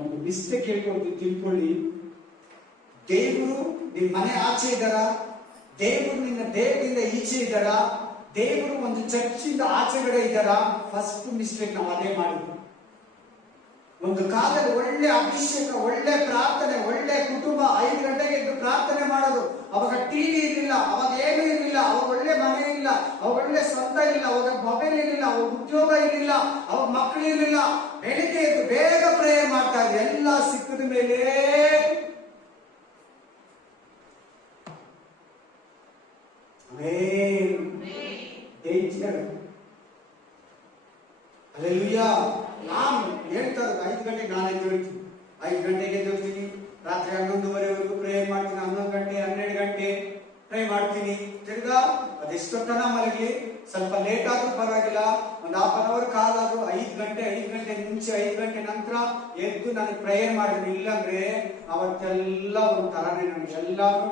ಒಂದು ಮಿಸ್ಟೇಕ್ ಹೇಳ್ಕೊಂಡು ತಿಳ್ಕೊಳ್ಳಿ. ದೇವರು ನಿನ್ನ ಮನೆ ಆಚೆ ಇದ್ದಾರ? ದೇವರು ನಿನ್ನ ದೇಹದಿಂದ ಈಚೆ ಇದ್ದಾರ? ದೇವರು ಒಂದು ಚರ್ಚಿಂದ ಆಚೆಗಡೆ ಇದ್ದಾರ? ಫಸ್ಟ್ ಮಿಸ್ಟೇಕ್ ನಾವು ಅದೇ ಮಾಡಿದ್ವಿ. ಒಂದು ಕಾಲದಲ್ಲಿ ಒಳ್ಳೆ ಅಭಿಷೇಕ, ಒಳ್ಳೆ ಪ್ರಾರ್ಥನೆ, ಒಳ್ಳೆ ಕುಟುಂಬ. 5 ಗಂಟೆಗೆ ಎದ್ದು ಪ್ರಾರ್ಥನೆ ಮಾಡೋದು. ಅವಾಗ ಟಿವಿ ಇರಲಿಲ್ಲ, ಅವಾಗ ಏನು ಇರಲಿಲ್ಲ, ಅವಾಗ ಒಳ್ಳೆ ಮನೆ ಇಲ್ಲ, ಅವಾಗ ಒಳ್ಳೆ ಸ್ವಂತ ಇಲ್ಲ, ಅವಾಗ ಮೊಬೈಲ್ ಇರಲಿಲ್ಲ, ಅವಾಗ ಉದ್ಯೋಗ ಇರಲಿಲ್ಲ, ಅವಾಗ ಮಕ್ಕಳು ಇರಲಿಲ್ಲ. ಬೆಳಿಗ್ಗೆ ಎದ್ದು ಬೇಗ ಪ್ರೇಯರ್ ಮಾಡ್ತಾ ಇದ್ರು. ಎಲ್ಲ ಸಿಕ್ಕಿದ ಮೇಲೆ ಡೇಂಜರ್. ಹಲ್ಲೆಲೂಯಾ. ನಾನು ಹೇಳ್ತಾರೆ 5 ಗಂಟೆಗೆ ನಾನು ಎದ್ದೇಳ್ತೀನಿ. 5 ಗಂಟೆಗೆ ಎದ್ದೇಳ್ತೀನಿ. ರಾತ್ರಿ 11:30ವರೆಗೂ ಪ್ರೇಯರ್ ಮಾಡ್ತೀನಿ. 11 ಗಂಟೆ 12 ಗಂಟೆ ಪ್ರೇ ಮಾಡ್ತೀನಿ. ತಿರ್ಗಾ ಅದೆಷ್ಟೊತ್ತನ ಮಲಗಿ, ಸ್ವಲ್ಪ ಲೇಟ್ ಆದ್ರೂ ಪರವಾಗಿಲ್ಲ, ಒಂದು ½ ಅವರ್ ಕಾಲಾದ್ರೂ 5 ಗಂಟೆ ಮುಂಚೆ 5 ಗಂಟೆ ನಂತರ ಎದ್ದು ನನಗೆ ಪ್ರೇಯರ್ ಮಾಡಿದ್ರು. ಇಲ್ಲಾಂದ್ರೆ ಅವತ್ತೆಲ್ಲ ಒಂಥರನೇ, ನಮಗೆಲ್ಲಾರು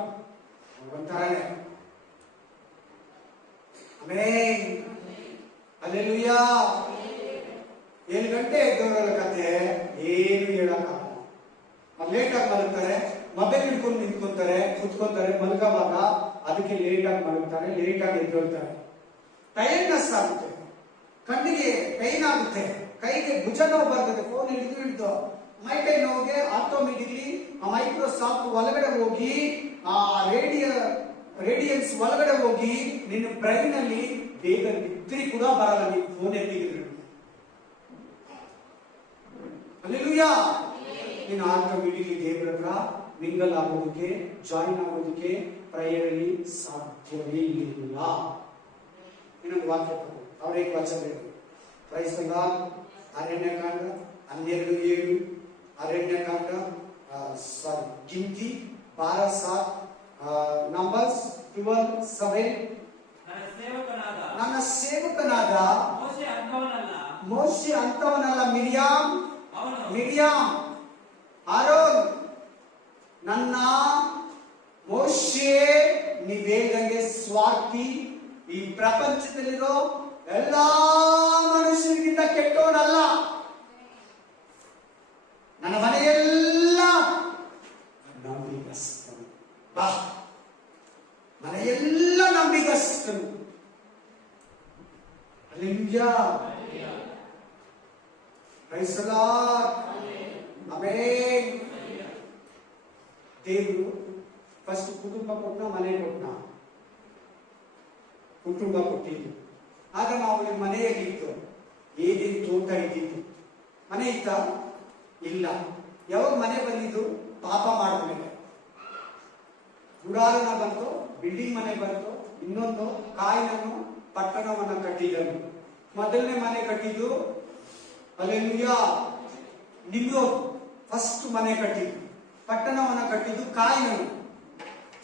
ಒಂಥರನೇ. ಆಮೆನ್. ಹಲ್ಲೆಲೂಯಾ. 7 ಗಂಟೆ ಎದ್ದವರ ಕತೆ ಏನು ಹೇಳಕ್ಕಾಗಲ್ಲ. ಲೇಟಾಗಿ ಮಲಗ್ತಾರೆ, ಮೊಬೈಲ್ ಹಿಡ್ಕೊಂಡು ನಿಂತ್ಕೊಂತಾರೆ, ಕುತ್ಕೊಂತಾರೆ. ಮಲಗವಾಗ ಅದಕ್ಕೆ ಲೇಟಾಗಿ ಮಲಗ್ತಾರೆ, ಲೇಟಾಗಿ ಎದ್ದೊಳ್ತಾರೆ. ಟೈರ್ಡ್ನೆಸ್ ಆಗುತ್ತೆ, ಕಣ್ಣಿಗೆ ಪೈನ್ ಆಗುತ್ತೆ, ಕೈಗೆ ಭುಜ ನೋವು ಬರ್ತದೆ. ಫೋನ್ ಹಿಡಿದು ಮೈಕೈ ನೋವಿಗೆ ಆಟೋಮೆಟಿಕ್ಲಿ ಆ ಮೈಕ್ರೋಸಾಫ್ಟ್ ಒಳಗಡೆ ಹೋಗಿ, ಆ ರೇಡಿಯನ್ಸ್ ಒಳಗಡೆ ಹೋಗಿ ನಿನ್ನ ಬ್ರೈನ್ ಅಲ್ಲಿ ಬೇಗ ನಿದ್ರೆ ಕೂಡ ಬರಲ್ಲ. ನೀವು ಫೋನ್ ಎತ್ತಿದ್ರೆ ಹಲ್ಲೆಲೂಯಾ. ನೀನು ಆಟೋಮೆಟಿಕ್ಲಿ ದೇವರ ಹತ್ರ ಮಿಂಗಲ್ ಆಗೋದಕ್ಕೆ, ಜಾಯಿನ್ ಆಗೋದಕ್ಕೆ ಪ್ರೇಯರ್ ಅಲ್ಲಿ ಸಾಧ್ಯವೇ ಇಲ್ಲ. ಇನ್ನೊಂದು ವಾಕ್ಯ ತಗೋ, ಅವರೇ ವಚನ ಬೇಕು. Praise the Lord. ಅರಣ್ಯಕಾಂಡ 12:7, ಅರಣ್ಯಕಾಂಡ ಗಿಂತಿ 12:7, ನಂಬರ್ಸ್ 12:7. ನನ್ನ ಸೇವಕನಾದ ಮೋಶೆ ಅಂತವನಲ್ಲ, ಮಿರಿಯಾಮ್, ಆರೋನ್. ನನ್ನ ಮೋಶೆ, ನೀವೇಗಂಗೆ ಸ್ವಾರ್ಥಿ, ಈ ಪ್ರಪಂಚದಲ್ಲಿರೋ ಎಲ್ಲಾ ಮನುಷ್ಯರಿಗಿಂತ ಕೆಟ್ಟವನಲ್ಲ. ನನ್ನ ಮನೆಯೆಲ್ಲ ನಂಬಿಗಸ್ತನು. ಬಾ, ಮನೆಯೆಲ್ಲ ನಂಬಿಗಸ್ತನು. Hallelujah. Praise the Lord. Amen. ದೇವರು ಫಸ್ಟ್ ಕುಟುಂಬ ಕೊಟ್ಟ, ಮನೆ ಕೊಟ್ಟ. ಕುಟುಂಬ ಕೊಟ್ಟಿದ್ದು. ಆಗ ನಾವು ಮನೆಯಲ್ಲಿತ್ತು, ಏನೇನು ತೋಟ ಇದ್ದಿತ್ತು. ಮನೆ ಇತ್ತ? ಇಲ್ಲ. ಯಾವಾಗ ಮನೆ ಬಂದಿದ್ದು? ಪಾಪ ಮಾಡಿದ್ಮೇಲೆ. ಗುಡಾರನ ಬಂತು, ಬಿಲ್ಡಿಂಗ್ ಮನೆ ಬಂತು, ಇನ್ನೊಂದು ಕಾಯಿನನ್ನು ಪಟ್ಟಣವನ್ನು ಕಟ್ಟಿದನು. ಮೊದಲನೇ ಮನೆ ಕಟ್ಟಿದ್ದು ಅಲ್ಲೆಲ್ಲೂಯಾ ನಿಮ್ರೋದ್ ಫಸ್ಟ್ ಮನೆ ಕಟ್ಟಿದ್ದು. ಪಟ್ಟಣವನ್ನು ಕಟ್ಟಿದ್ದು ಕಾಯಿನನು.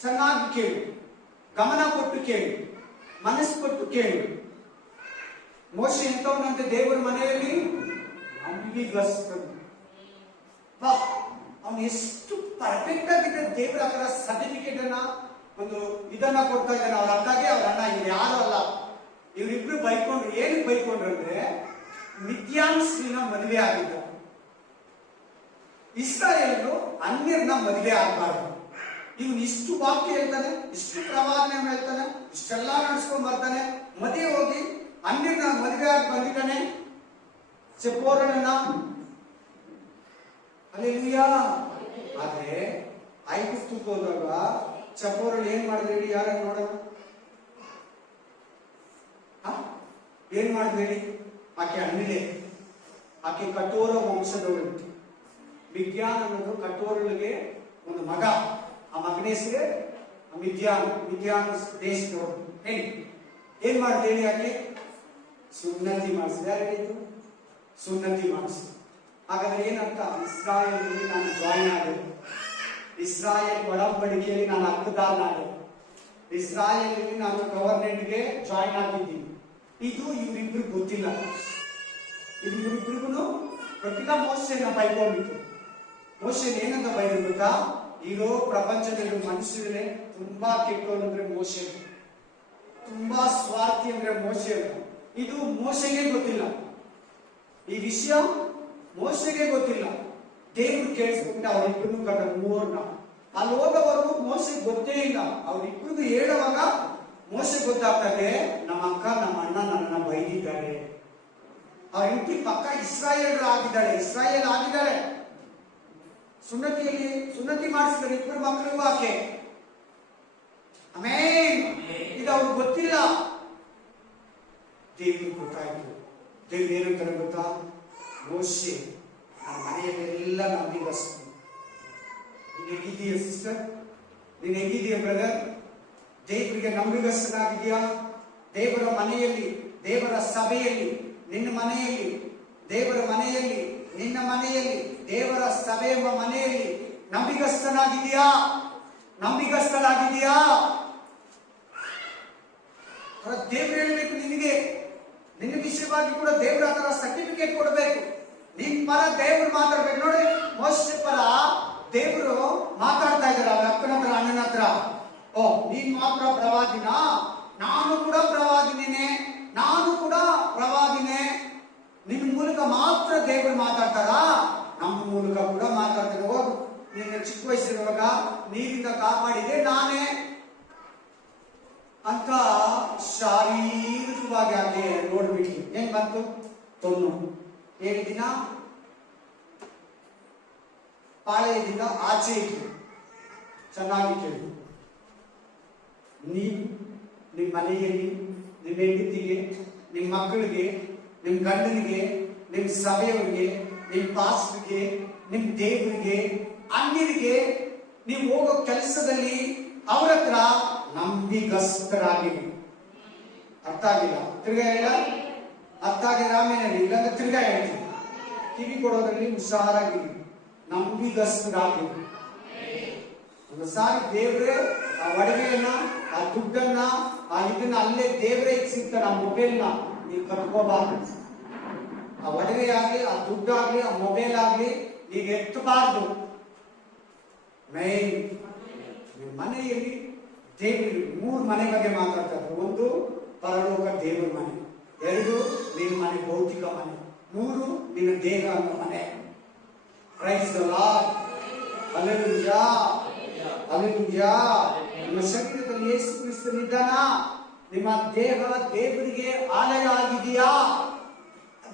ಚೆನ್ನಾಗಿ ಕೇಳು, ಗಮನ ಕೊಟ್ಟು ಕೇಳು, ಮನಸ್ಸು ಕೊಟ್ಟು ಕೇಳು. ಮೋಶೆ ಎಂತವನಂತೆ ದೇವರ ಮನೆಯಲ್ಲಿ ನಂಬಿಗಸ್ತನು. ಅವನು ಎಷ್ಟು ಪರ್ಫೆಕ್ಟ್ ಆಗಿದ್ದ ದೇವರ ಹತ್ರ ಸರ್ಟಿಫಿಕೇಟ್ ಅನ್ನ ಒಂದು ಇದನ್ನ ಕೊಡ್ತಾ ಇದ್ದಾನೆ. ಅವ್ರ ಅಕ್ಕಗೆ ಅವ್ರ ಅಣ್ಣ ಇವ್ರು ಯಾರು ಅಲ್ಲ. ಇವರಿಬ್ರು ಬೈಕೊಂಡ್ರು. ಏನಕ್ಕೆ ಬೈಕೊಂಡ್ರು ಅಂದ್ರೆ ಮಿದ್ಯಾನ್ ಸ್ತ್ರೀನ ಮದುವೆ ಆಗಿದ್ದ. ಇಸ್ರಾಯೇಲರು ಅನ್ಯರನ್ನ ಮದುವೆ ಆಗಬಾರ್ದು. ಇವನು ಇಷ್ಟು ವಾಕ್ಯ ಹೇಳ್ತಾನೆ, ಇಷ್ಟು ಪ್ರವಾದನೆ ಹೇಳ್ತಾನೆ, ಇಷ್ಟೆಲ್ಲ ನಡೆಸ್ಕೊಂಡ್ ಬರ್ತಾನೆ. ಮದುವೆ ಹೋಗಿ ಅನ್ಯರನ್ನ ಮದುವೆ ಆಗಿ ಬಂದಿದ್ದಾನೆ. ಚೆಪ್ಪೋರನ್ನ ಅಲ್ಲೆಲ್ಲೂಯಾ. ಆದ್ರೆ ಐಗುಪ್ತಕ್ಕೆ ಹೋದಾಗ ಚಪೋರಲ್ಲಿ ಏನ್ ಮಾಡಿದ್ರೆ ಹೇಳಿ? ಯಾರ ನೋಡೋಣ, ಏನ್ ಮಾಡಿದ್ರೆ ಹೇಳಿ? ಆಕೆ ಅಣ್ಣಿಲೆ, ಆಕೆ ಕಠೋರ ವಂಶದವಳು. ಮಿದ್ಯಾನ್ ಅನ್ನೋದು ಕಠೋರಳಿಗೆ ಒಂದು ಮಗ. ಆ ಮಗನ ಹೆಸರೇ ಮಿದ್ಯಾನ್. ಮಿದ್ಯಾನ್ ದೇಶದವಳು. ಹೇಳಿ ಏನ್ ಮಾಡಿದ್ರೆ ಹೇಳಿ? ಆಕೆ ಸುನ್ನತಿ ಮಾಡಿಸಿದೆ. ಯಾರು ಹೇಳಿದ್ದು? ಸುನ್ನತಿ ಮಾಡಿಸಿದೆ. ಹಾಗಾದ್ರೆ ಏನಂತ? ಇಸ್ರಾಯೇಲ್ ನಾನು ಜಾಯಿನ್ ಆದೆ. ಇಸ್ರಾಯೇಲ್ ಒಡಂಬಡಿಕೆಯಲ್ಲಿ ನಾನು ಹಕ್ಕುದಾರನಾದೆ. ಇಸ್ರಾಯೇಲ್ ನಾನು ಗವರ್ನೆಂಟ್ಗೆ ಜಾಯಿನ್ ಆಗಿದ್ದೀನಿ. ಇದು ಇವರಿಬ್ರು ಗೊತ್ತಿಲ್ಲ. ಇದು ಇವರಿಬ್ರಿಗೂ ಗೊತ್ತಿಲ್ಲ. ಮೋಶೆನ ಬೈಕೊಂಡಿತ್ತು. ಮೋಶೆನ ಏನಂತ ಬೈದ್ರು ಗೊತ್ತಾ? ಇರೋ ಪ್ರಪಂಚದಲ್ಲಿ ಮನುಷ್ಯರೇ ತುಂಬಾ ಕೆಟ್ಟವನು ಅಂದ್ರೆ ಮೋಶೆ, ತುಂಬಾ ಸ್ವಾರ್ಥಿ ಅಂದ್ರೆ ಮೋಶೆ. ಇದು ಮೋಶೆಗೆ ಗೊತ್ತಿಲ್ಲ. ಈ ವಿಷಯ ಮೋಶೆಗೆ ಗೊತ್ತಿಲ್ಲ. ದೇವ್ರು ಕೇಳಿಸ್ಕೊಂಡ್ರೆ ಅವರಿಬ್ಬರು ಕಟ್ಟ ಮೂವರ್ನ ಅಲ್ಲಿ ಹೋದವರೆಗೂ ಮೋಶೆಗೆ ಗೊತ್ತೇ ಇಲ್ಲ. ಅವರಿಬ್ಬರಿಗೂ ಹೇಳುವಾಗ ಮೋಶೆ ಗೊತ್ತಾಗ್ತದೆ, ನಮ್ಮ ಅಕ್ಕ ನಮ್ಮ ಅಣ್ಣ ನನ್ನನ್ನ ಬೈದಿದ್ದಾರೆ. ಅವ್ರ ಹೆಂಡತಿ ಪಕ್ಕ ಇಸ್ರಾಯೇಲ್ ಆಗಿದ್ದಾಳೆ. ಇಸ್ರಾಯೇಲ್ ಆಗಿದ್ದಾಳೆ. ಸುನ್ನತಿ ಮಾಡಿಸಿದ್ದಾರೆ ಇಬ್ಬರು ಮಕ್ಕಳಿಗೂ ಆಕೆ. ಆಮೇನ್. ಇದು ಅವ್ರಿಗೆ ಗೊತ್ತಿಲ್ಲ. ದೇವ್ರಿಗೆ ಗೊತ್ತಾಯ್ತು. ದೇವ್ರು ಏನಂತಾರೆ ಗೊತ್ತಾ? ಮೋಶೆ ನನ್ನ ಮನೆಯಲ್ಲೆಲ್ಲ ನಂಬಿಗಸ್ತು. ನೀನು ಹೇಗಿದೀಯ ಸಿಸ್ಟರ್? ನೀನು ಹೇಗಿದೀಯ ಬ್ರದರ್? ದೇವರಿಗೆ ನಂಬಿಗಸ್ತನಾಗಿದೆಯಾ? ದೇವರ ಮನೆಯಲ್ಲಿ, ದೇವರ ಸಭೆಯಲ್ಲಿ, ನಿನ್ನ ಮನೆಯಲ್ಲಿ, ದೇವರ ಮನೆಯಲ್ಲಿ, ನಿನ್ನ ಮನೆಯಲ್ಲಿ, ದೇವರ ಸಭೆ ಎಂಬ ಮನೆಯಲ್ಲಿ ನಂಬಿಗಸ್ತನಾಗಿದೆಯಾ? ನಂಬಿಗಸ್ತನಾಗಿದೆಯಾ? ದೇವ್ರು ಹೇಳ್ಬೇಕು ನಿನಗೆ, ನಿನ್ನ ವಿಷಯವಾಗಿ ಕೂಡ ದೇವರ ಹತ್ರ ಸರ್ಟಿಫಿಕೇಟ್ ಕೊಡಬೇಕು. ನಿನ್ ಪರ ದೇವ್ರು ಮಾತಾಡ್ಬೇಕು. ನೋಡಿ, ಮೋಶೆ ಪರ ದೇವರು ಮಾತಾಡ್ತಾ ಇದ್ದಾರೆ ಅವ್ರ ಅಪ್ಪನ ಹತ್ರ, ಅಣ್ಣನ ಹತ್ರ. ಓ, ನೀನ್ ಮಾತ್ರ ಪ್ರವಾದಿನ? ನಾನು ಕೂಡ ಪ್ರವಾದಿನೇ, ನಾನು ಕೂಡ ಪ್ರವಾದಿನೇ. ನಿನ್ ಮೂಲಕ ಮಾತ್ರ ದೇವರು ಮಾತಾಡ್ತಾರ? ನಮ್ಮ ಮೂಲಕ ಕೂಡ ಮಾತಾಡ್ತಾರೆ. ಹೋಗು, ನಿನ್ನ ಚಿಕ್ಕ ವಯಸ್ಸಿರುವಾಗ ನೀರಿಂದ ಕಾಪಾಡಿದೆ ನಾನೇ ಅಂತ ಶಾರೀರಿಕವಾಗಿ ಅಲ್ಲಿ ನೋಡ್ಬಿಟ್ಲಿ. ಏನ್ ಬಂತು? ತೊನ್ನು 7 ದಿನ ಪಾಳೆಯದಿಂದ ಆಚೆ ಇತ್ತು. ಚೆನ್ನಾಗಿ ಕೇಳಿ, ನೀವು ನಿಮ್ಮ ಮನೆಯಲ್ಲಿ ನಿಮ್ಮ ಹೆಂಡತಿಗೆ, ನಿಮ್ಮ ಮಕ್ಕಳಿಗೆ, ನಿಮ್ಮ ಗಂಡನಿಗೆ, ನಿಮ್ಮ ಸಭೆಯವರಿಗೆ, ನಿಮ್ಮ ಪಾಸ್ಟ್ರಿಗೆ, ನಿಮ್ಮ ದೇವರಿಗೆ, ಅನ್ಯರಿಗೆ ನೀವು ಹೋಗೋ ಕೆಲಸದಲ್ಲಿ ಅವ್ರ ಹತ್ರ ನಂಬಿಗಸ್ತರಾಗಿರಿ. ಅರ್ಥ ಆಗಿಲ್ಲ? ತಿರ್ಗಾ ಇಲ್ಲ? ಅರ್ಥ ಆಗಿಲ್ಲ ಆಮೇಲೆ ಇಲ್ಲಾಂದ್ರೆ ತಿರ್ಗಾ ಹೇಳ್ತೀನಿ. ಕಿವಿ ಕೊಡೋದ್ರಲ್ಲಿ ಹುಷಾರಾಗಿರಿ, ನಂಬಿಗಸ್ತರಾಗಿರಿ. ಒಂದು ಸಾರಿ ದೇವ್ರೆ ಆ ಒಡವೆಯನ್ನ, ಆ ದುಡ್ಡನ್ನ, ಆ ಇದನ್ನ ಅಲ್ಲೇ ದೇವ್ರೆ ಇಕ್ಸಿರ್ತಾರೆ. ಆ ಮೊಬೈಲ್ನ ನೀವು ಕಟ್ಕೋಬಾರ್ದು. ಆ ಒಡವೆ ಆಗ್ಲಿ, ಆ ದುಡ್ಡಾಗ್ಲಿ, ಆ ಮೊಬೈಲ್ ಆಗ್ಲಿ ನೀವು ಎತ್ತಬಾರ್ದು. ಮೈನ್ ಮನೆಯಲ್ಲಿ ದೇವರು 3 ಮನೆ ಬಗ್ಗೆ ಮಾತಾಡ್ತಾರೆ. 1 ಪರಲೋಕ ದೇವರ ಮನೆ, 2 ನಿನ್ನ ಮನೆ ಭೌತಿಕ ಮನೆ, 3 ನಿನ್ನ ದೇಹ ಅನ್ನೋ ಮನೆ. Praise the lord. Hallelujah, hallelujah. ನಿಮ್ಮ ಶರೀರದಲ್ಲಿ ಯೇಸು ಕ್ರಿಸ್ತನಿದ್ದಾನ. ನಿಮ್ಮ ದೇಹ ದೇವರಿಗೆ ಆಲಯ ಆಗಿದೆಯಾ?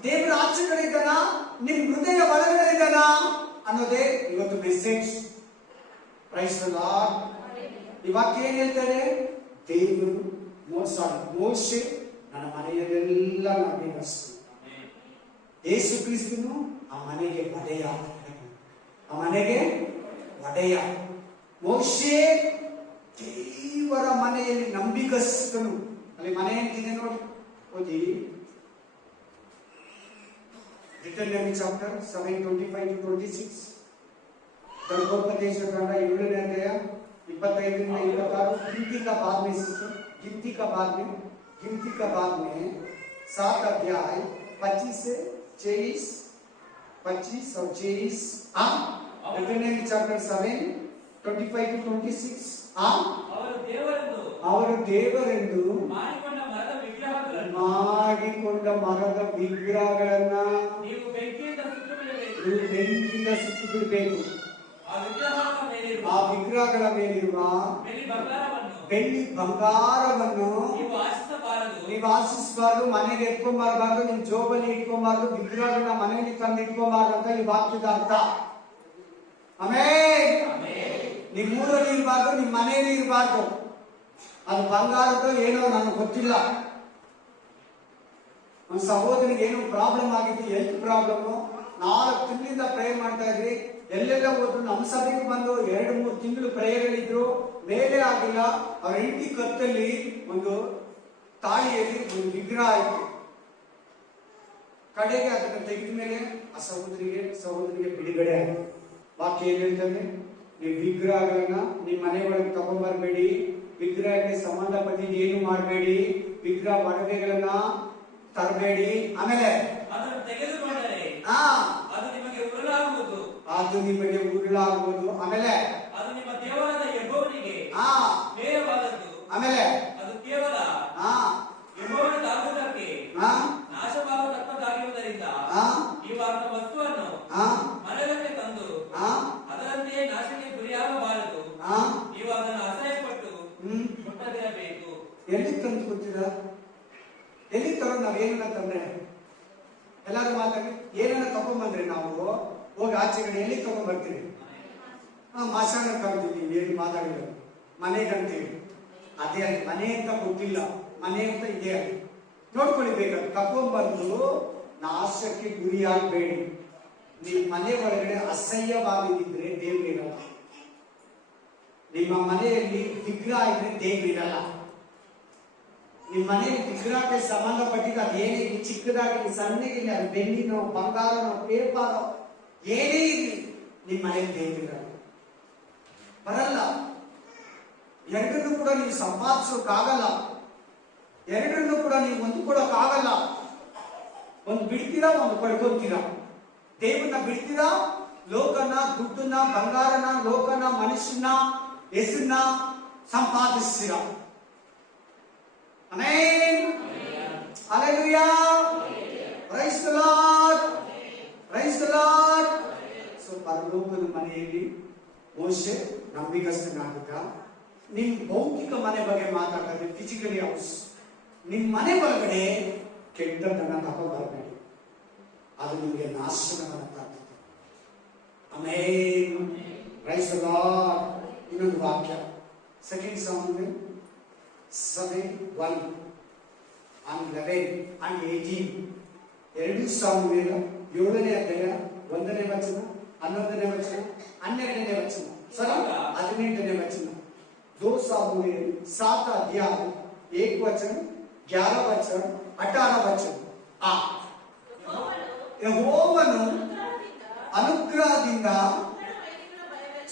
ದೇವರ ಆಚೆ ಕಡೆ ಇದ್ದಾನ? ನಿಮ್ಮ ಹೃದಯ ಒಳಗಡೆ ಇದ್ದಾನ ಅನ್ನೋದೇ ಇವತ್ತು ಮೆಸೇಜ್. Price the lord. ಇವಾಗ ಏನ್ ಹೇಳ್ತಾರೆ? ದೇವರು ಮೋಶೆ ನನ್ನ ಮನೆಯಲ್ಲೆಲ್ಲ ನಂಬಿಗಸ್ತು. ಯೇಸು ಕ್ರಿಸ್ತನು ಆ ಮನೆಗೆ ಒಡೆಯ. ಆ ಮನೆಗೆ ಒಡೆಯ. ಮೋಶೆ ದೇವರ ಮನೆಯಲ್ಲಿ ನಂಬಿಕಸ್ಥನು. ಅಲ್ಲಿ ಮನೆ ಅಂತಿದೆ ನೋಡಿ, ಓದಿ. Deuteronomy chapter 7:25-26. ಧರ್ಮೋಪದೇಶ ಕಾಂಡ 7ನೇ ಅಧ್ಯಾಯ 25-26. गिनती का बाद में 7 अध्याय 25 से 24, 25 और 24. Deuteronomy chapter 7:25-26. ಅವರು ದೇವರೆಂದು ಮಾಡಿಕೊಂಡ ಮರದ ವಿಗ್ರಹಗಳನ್ನ ನೀವು ಬೆಂಕಿಯಿಂದ ಸುಟ್ಟು ಬಿಡಬೇಕು. ಆ ವಿಗ್ರಹಗಳ ಮೇಲಿರುವ ಬೆಳ್ಳಿ ಬಂಗಾರವನ್ನು ನೀವು ಆಶಿಸಬಾರದು, ಮನೆಗೆ ಎತ್ಕೊಂಬಾರಬಾರ್ದು, ನಿಮ್ ಜೋಬಲ್ಲಿ ಇಟ್ಕೊಂಬಾರ್ದು, ವಿಗ್ರಹಗಳನ್ನ ಮನೆಯಲ್ಲಿ ತಂದು ಇಟ್ಕೊಂಬಾರ್ದು ಅಂತ ಈ ವಾಕ್ಯದ ಅರ್ಥ. ಆಮೇಲೆ ನಿಮ್ ಊರಲ್ಲಿ ಇರಬಾರ್ದು, ನಿಮ್ ಮನೆಯಲ್ಲಿ ಇರಬಾರ್ದು. ಅದು ಬಂಗಾರದ್ದು ಏನೋ ನನಗೆ ಗೊತ್ತಿಲ್ಲ. ನಮ್ಮ ಸಹೋದರಿಗೆ ಏನೋ ಪ್ರಾಬ್ಲಮ್ ಆಗಿತ್ತು, ಹೆಲ್ತ್ ಪ್ರಾಬ್ಲಮ್. 4 ತಿಂಗಳಿಂದ ಪ್ರೇಯರ್ ಮಾಡ್ತಾ ಇದ್ರಿ. ಎಲ್ಲೆಲ್ಲ ಹೋದ್ರು. ನಮ್ಮ ಸಭೆಗೆ ಬಂದು 2-3 ತಿಂಗಳು ಪ್ರೇಯರ್ಗಳಿದ್ರು, ಮೇಲೆ ಆಗಿಲ್ಲ. ಅವ್ರ ಹೆಂಡತಿ ಕತ್ತಲ್ಲಿ ಒಂದು ತಾಳಿಯಲ್ಲಿ ಒಂದು ವಿಗ್ರಹ ಆಯ್ತು. ಕಡೆಗೆ ಅದನ್ನು ತೆಗೆದ ಮೇಲೆ ಆ ಸಹೋದರಿಗೆ ಬಿಡುಗಡೆ ಆಯ್ತು. ವಾಕ್ಯ ಏನ್ ಹೇಳ್ತದೆ? ನೀವು ವಿಗ್ರಹಗಳನ್ನ ನಿಮ್ಮ ಮನೆ ಒಳಗೆ ತಗೊಂಡ್ಬರ್ಬೇಡಿ, ವಿಗ್ರಹಕ್ಕೆ ಸಂಬಂಧಪಟ್ಟಿದ್ದು ಏನು ಮಾಡಬೇಡಿ, ವಿಗ್ರಹ ಒಡವೆಗಳನ್ನ ತರಬೇಡಿ. ಆಮೇಲೆ ಅದು ನಿಮಗೆ ಉರುಳಾಗುವುದು. ಆಮೇಲೆ ಅದು ನಿಮ್ಮ ದೇವರಾದ ಯೆಹೋವನಿಗೆ ಪ್ರಿಯವಾದದ್ದು. ಆಮೇಲೆ ಅದು ಕೇವಲ ಯೆಹೋವನ ದಾಗುವುದಕ್ಕೆ ನಾಶವಾಗತಕ್ಕದ್ದಾಗಿರುವುದರಿಂದ ನೀವು ಆ ವಸ್ತುವನ್ನು ಮನೆಯೊಳಗೆ ತಂದು ಅದರಂತೆಯೇ ನಾಶಕ್ಕೆ ಗುರಿಯಾಗಬಾರದು. ನೀವು ಅದನ್ನು ಅಸಹ್ಯಪಟ್ಟು ಮುಟ್ಟದಿರಬೇಕು. ಎಲ್ಲಿ ತಂದು ಕೊಡ್ತೀರ? ಎಲ್ಲಿ ತರೋದು? ನಾವೇನ ತಂದ್ರೆ ಎಲ್ಲಾರು ಮಾತಾಡಿ ಏನನ್ನ ತಗೊಂಡ್ಬಂದ್ರೆ ನಾವು ಹೋಗಿ ಆಚೆಗಡೆ ಎಲ್ಲಿ ತಗೊಂಡ್ಬರ್ತೀವಿ? ಮಾಸಾಣ ತಗೊಂಡಿದ್ದೀವಿ. ಏನು ಮಾತಾಡಿದ್ರು ಮನೆಗಂತೀವಿ. ಅದೇ ಅಲ್ಲಿ ಮನೆ ಅಂತ ಗೊತ್ತಿಲ್ಲ, ಮನೆ ಅಂತ ಇದೆ. ಅಲ್ಲಿ ನೋಡ್ಕೊಳ್ಳಿ, ಬೇಕಾದ್ರೆ ತಗೊಂಡ್ಬಂದು ನಾಶಕ್ಕೆ ಗುರಿಯಾಗಬೇಡಿ. ನಿಮ್ಮ ಮನೆ ಒಳಗಡೆ ಅಸಹ್ಯವಾಗಿದ್ದರೆ ದೇವರಿರಲ್ಲ. ನಿಮ್ಮ ಮನೆಯಲ್ಲಿ ವಿಗ್ರಹ ಇದ್ರೆ ದೇವರಿರಲ್ಲ. ನಿಮ್ಮ ಮನೆಯಲ್ಲಿ ವಿಗ್ರಹಕ್ಕೆ ಸಂಬಂಧಪಟ್ಟಿದ್ದು ಅದೇನೇ ಚಿಕ್ಕದಾಗಿ ಸಣ್ಣಗಿಲ್ಲ, ಅದು ಬೆಳ್ಳಿನೋ ಬಂಗಾರನೋ ಪೇಪರೋ ಏನೇ ಇರಲಿ, ನಿಮ್ಮ ಮನೆಯಲ್ಲಿ ದೇವರಿರಲ್ಲ, ಬರಲ್ಲ. ಎರಡನ್ನೂ ಕೂಡ ನೀವು ಸಂಪಾದಿಸೋಕ್ಕಾಗಲ್ಲ, ಎರಡನ್ನೂ ಕೂಡ ನೀವು ಹೊಂದ್ಕೊಳಕ್ಕಾಗಲ್ಲ. ಒಂದು ಬಿಡ್ತೀರಾ, ಒಂದು ಪಡ್ಕೊತೀರಾ. ದೇವರನ್ನ ಬಿಡ್ತೀರಾ, ಲೋಕನ, ದುಡ್ಡನ್ನ, ಬಂಗಾರನ, ಲೋಕನ, ಮನುಷ್ಯನ ಹೆಸರನ್ನ ಸಂಪಾದಿಸ್ತೀರಾ. Amen. Hallelujah. Praise the Lord. Praise the Lord. So ಪರಲೋಕದ ಮನೆಯಲ್ಲಿ ಮೋಶೆ ನಂಬಿಗಸ್ತನಾಗಿದ್ದ. ನಿಮ್ ಭೌತಿಕ ಮನೆ ಬಗ್ಗೆ ಮಾತಾಡ್ತಾರೆ, ಫಿಸಿಕಲಿ ಹೌಸ್. ನಿಮ್ ಮನೆ ಒಳಗಡೆ ಕೆಟ್ಟದನ್ನ ತಗೊಂಡ್ಬರ್ಬೇಡಿ, ಅದು ನಿಮಗೆ ನಾಶನವನ್ನು ತರ್ತದೆ. ಆಮೆನ್. Praise the lord. ಇನ್ನೊಂದು ವಾಕ್ಯ, 2 Samuel 7:1-11-18. 2 ಸಾಮುವೇಲ 7ನೇ ಅಧ್ಯಾಯ 1ನೇ ವಚನ, 11ನೇ ವಚನ, 12ನೇ ವಚನ, 18ನೇ ವಚನ. 2 सामुएल 7 अध्याय 1 वचन, 11 वचन, 18 वचन. ಯೆಹೋವನು ಅನುಗ್ರಹದಿಂದ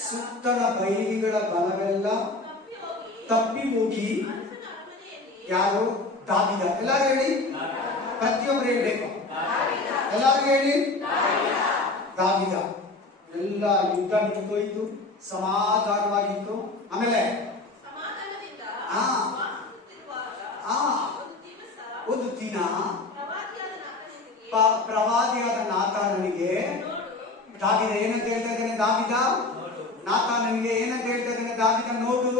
ಸುತ್ತಣ ಬೈಲಿಗಳ ಬಲವೆಲ್ಲ ತಪ್ಪಿ ಹೋಗಿ. ಯಾರು? ದಾವಿದ. ಎಲ್ಲಾರು ಹೇಳಿ, ಪ್ರತಿಯೊಬ್ಬರು ಹೇಳ್ಬೇಕು. ಎಲ್ಲಾರು ಹೇಳಿ, ದಾವಿದ. ಎಲ್ಲ ಯುದ್ಧ ನಿಂತೋಯ್ತು, ಸಮಾಧಾನವಾಗಿತ್ತು. ಆಮೇಲೆ ಒಂದು ದಿನ ಪ್ರವಾದಿಯಾದ ನಾತಾನನಿಗೆ ದಾವಿದ ಏನಂತ ಹೇಳ್ತಾ ಇದ್ದಾನೆ? ದಾವಿದ ನಾತಾನನಿಗೆ ಏನಂತ ಹೇಳ್ತಾ ಇದ್ದಾನೆ? ದಾವಿದ, ನೋಡು,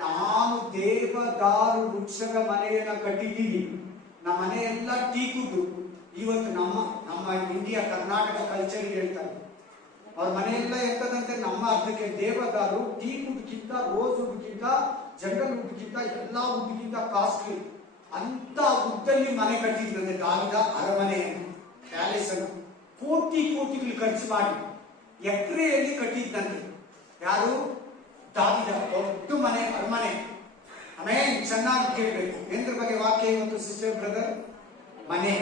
ನಾನು ದೇವದಾರು ವೃಕ್ಷದ ಮನೆಯನ್ನ ಕಟ್ಟಿದ್ದೀನಿ. ನಮ್ಮ ಮನೆ ಎಲ್ಲ ಟೀಕುದು. ಇವತ್ತು ನಮ್ಮ ಇಂಡಿಯಾ ಕರ್ನಾಟಕ ಕಲ್ಚರ್ ಹೇಳ್ತಾರೆ, ಅವ್ರ ಮನೆಯೆಲ್ಲ ಎಂತದಂತೆ ನಮ್ಮ ಅರ್ಧಕ್ಕೆ ದೇವದಾರು ಟೀಕ್ ವುಡ್ಗಿಂತ, ರೋಸ್ ವುಡ್ಗಿಂತ, ಜಂಗಲ್ ವುಡ್ಗಿಂತ, ಎಲ್ಲಾ ವುಡ್ಗಿಂತ ಕಾಸ್ಟ್ಲಿ. ಅಂತ ಉದ್ದಲ್ಲಿ ಮನೆ ಕಟ್ಟಿದ್ರಂತೆ ದಾವಿದ, ಅರಮನೆಯನ್ನು, ಪ್ಯಾಲೇಸ್ ಅನ್ನು ಕೋಟಿಗಳು ಖರ್ಚು ಮಾಡಿ ಎಕರೆಯಲ್ಲಿ ಕಟ್ಟಿದ್ದಂತೆ. ಯಾರು? ದಾವಿದ. ದೊಡ್ಡ ಮನೆ, ಅರಮನೆ. ಆಮೇಲೆ ಚೆನ್ನಾಗಿ ಕೇಳಬೇಕು ಎಂದ್ರ ಬಗ್ಗೆ ವಾಕ್ಯ ಇವತ್ತು ಸಿಸ್ಟರ್ ಬ್ರದರ್? ಮನೆ.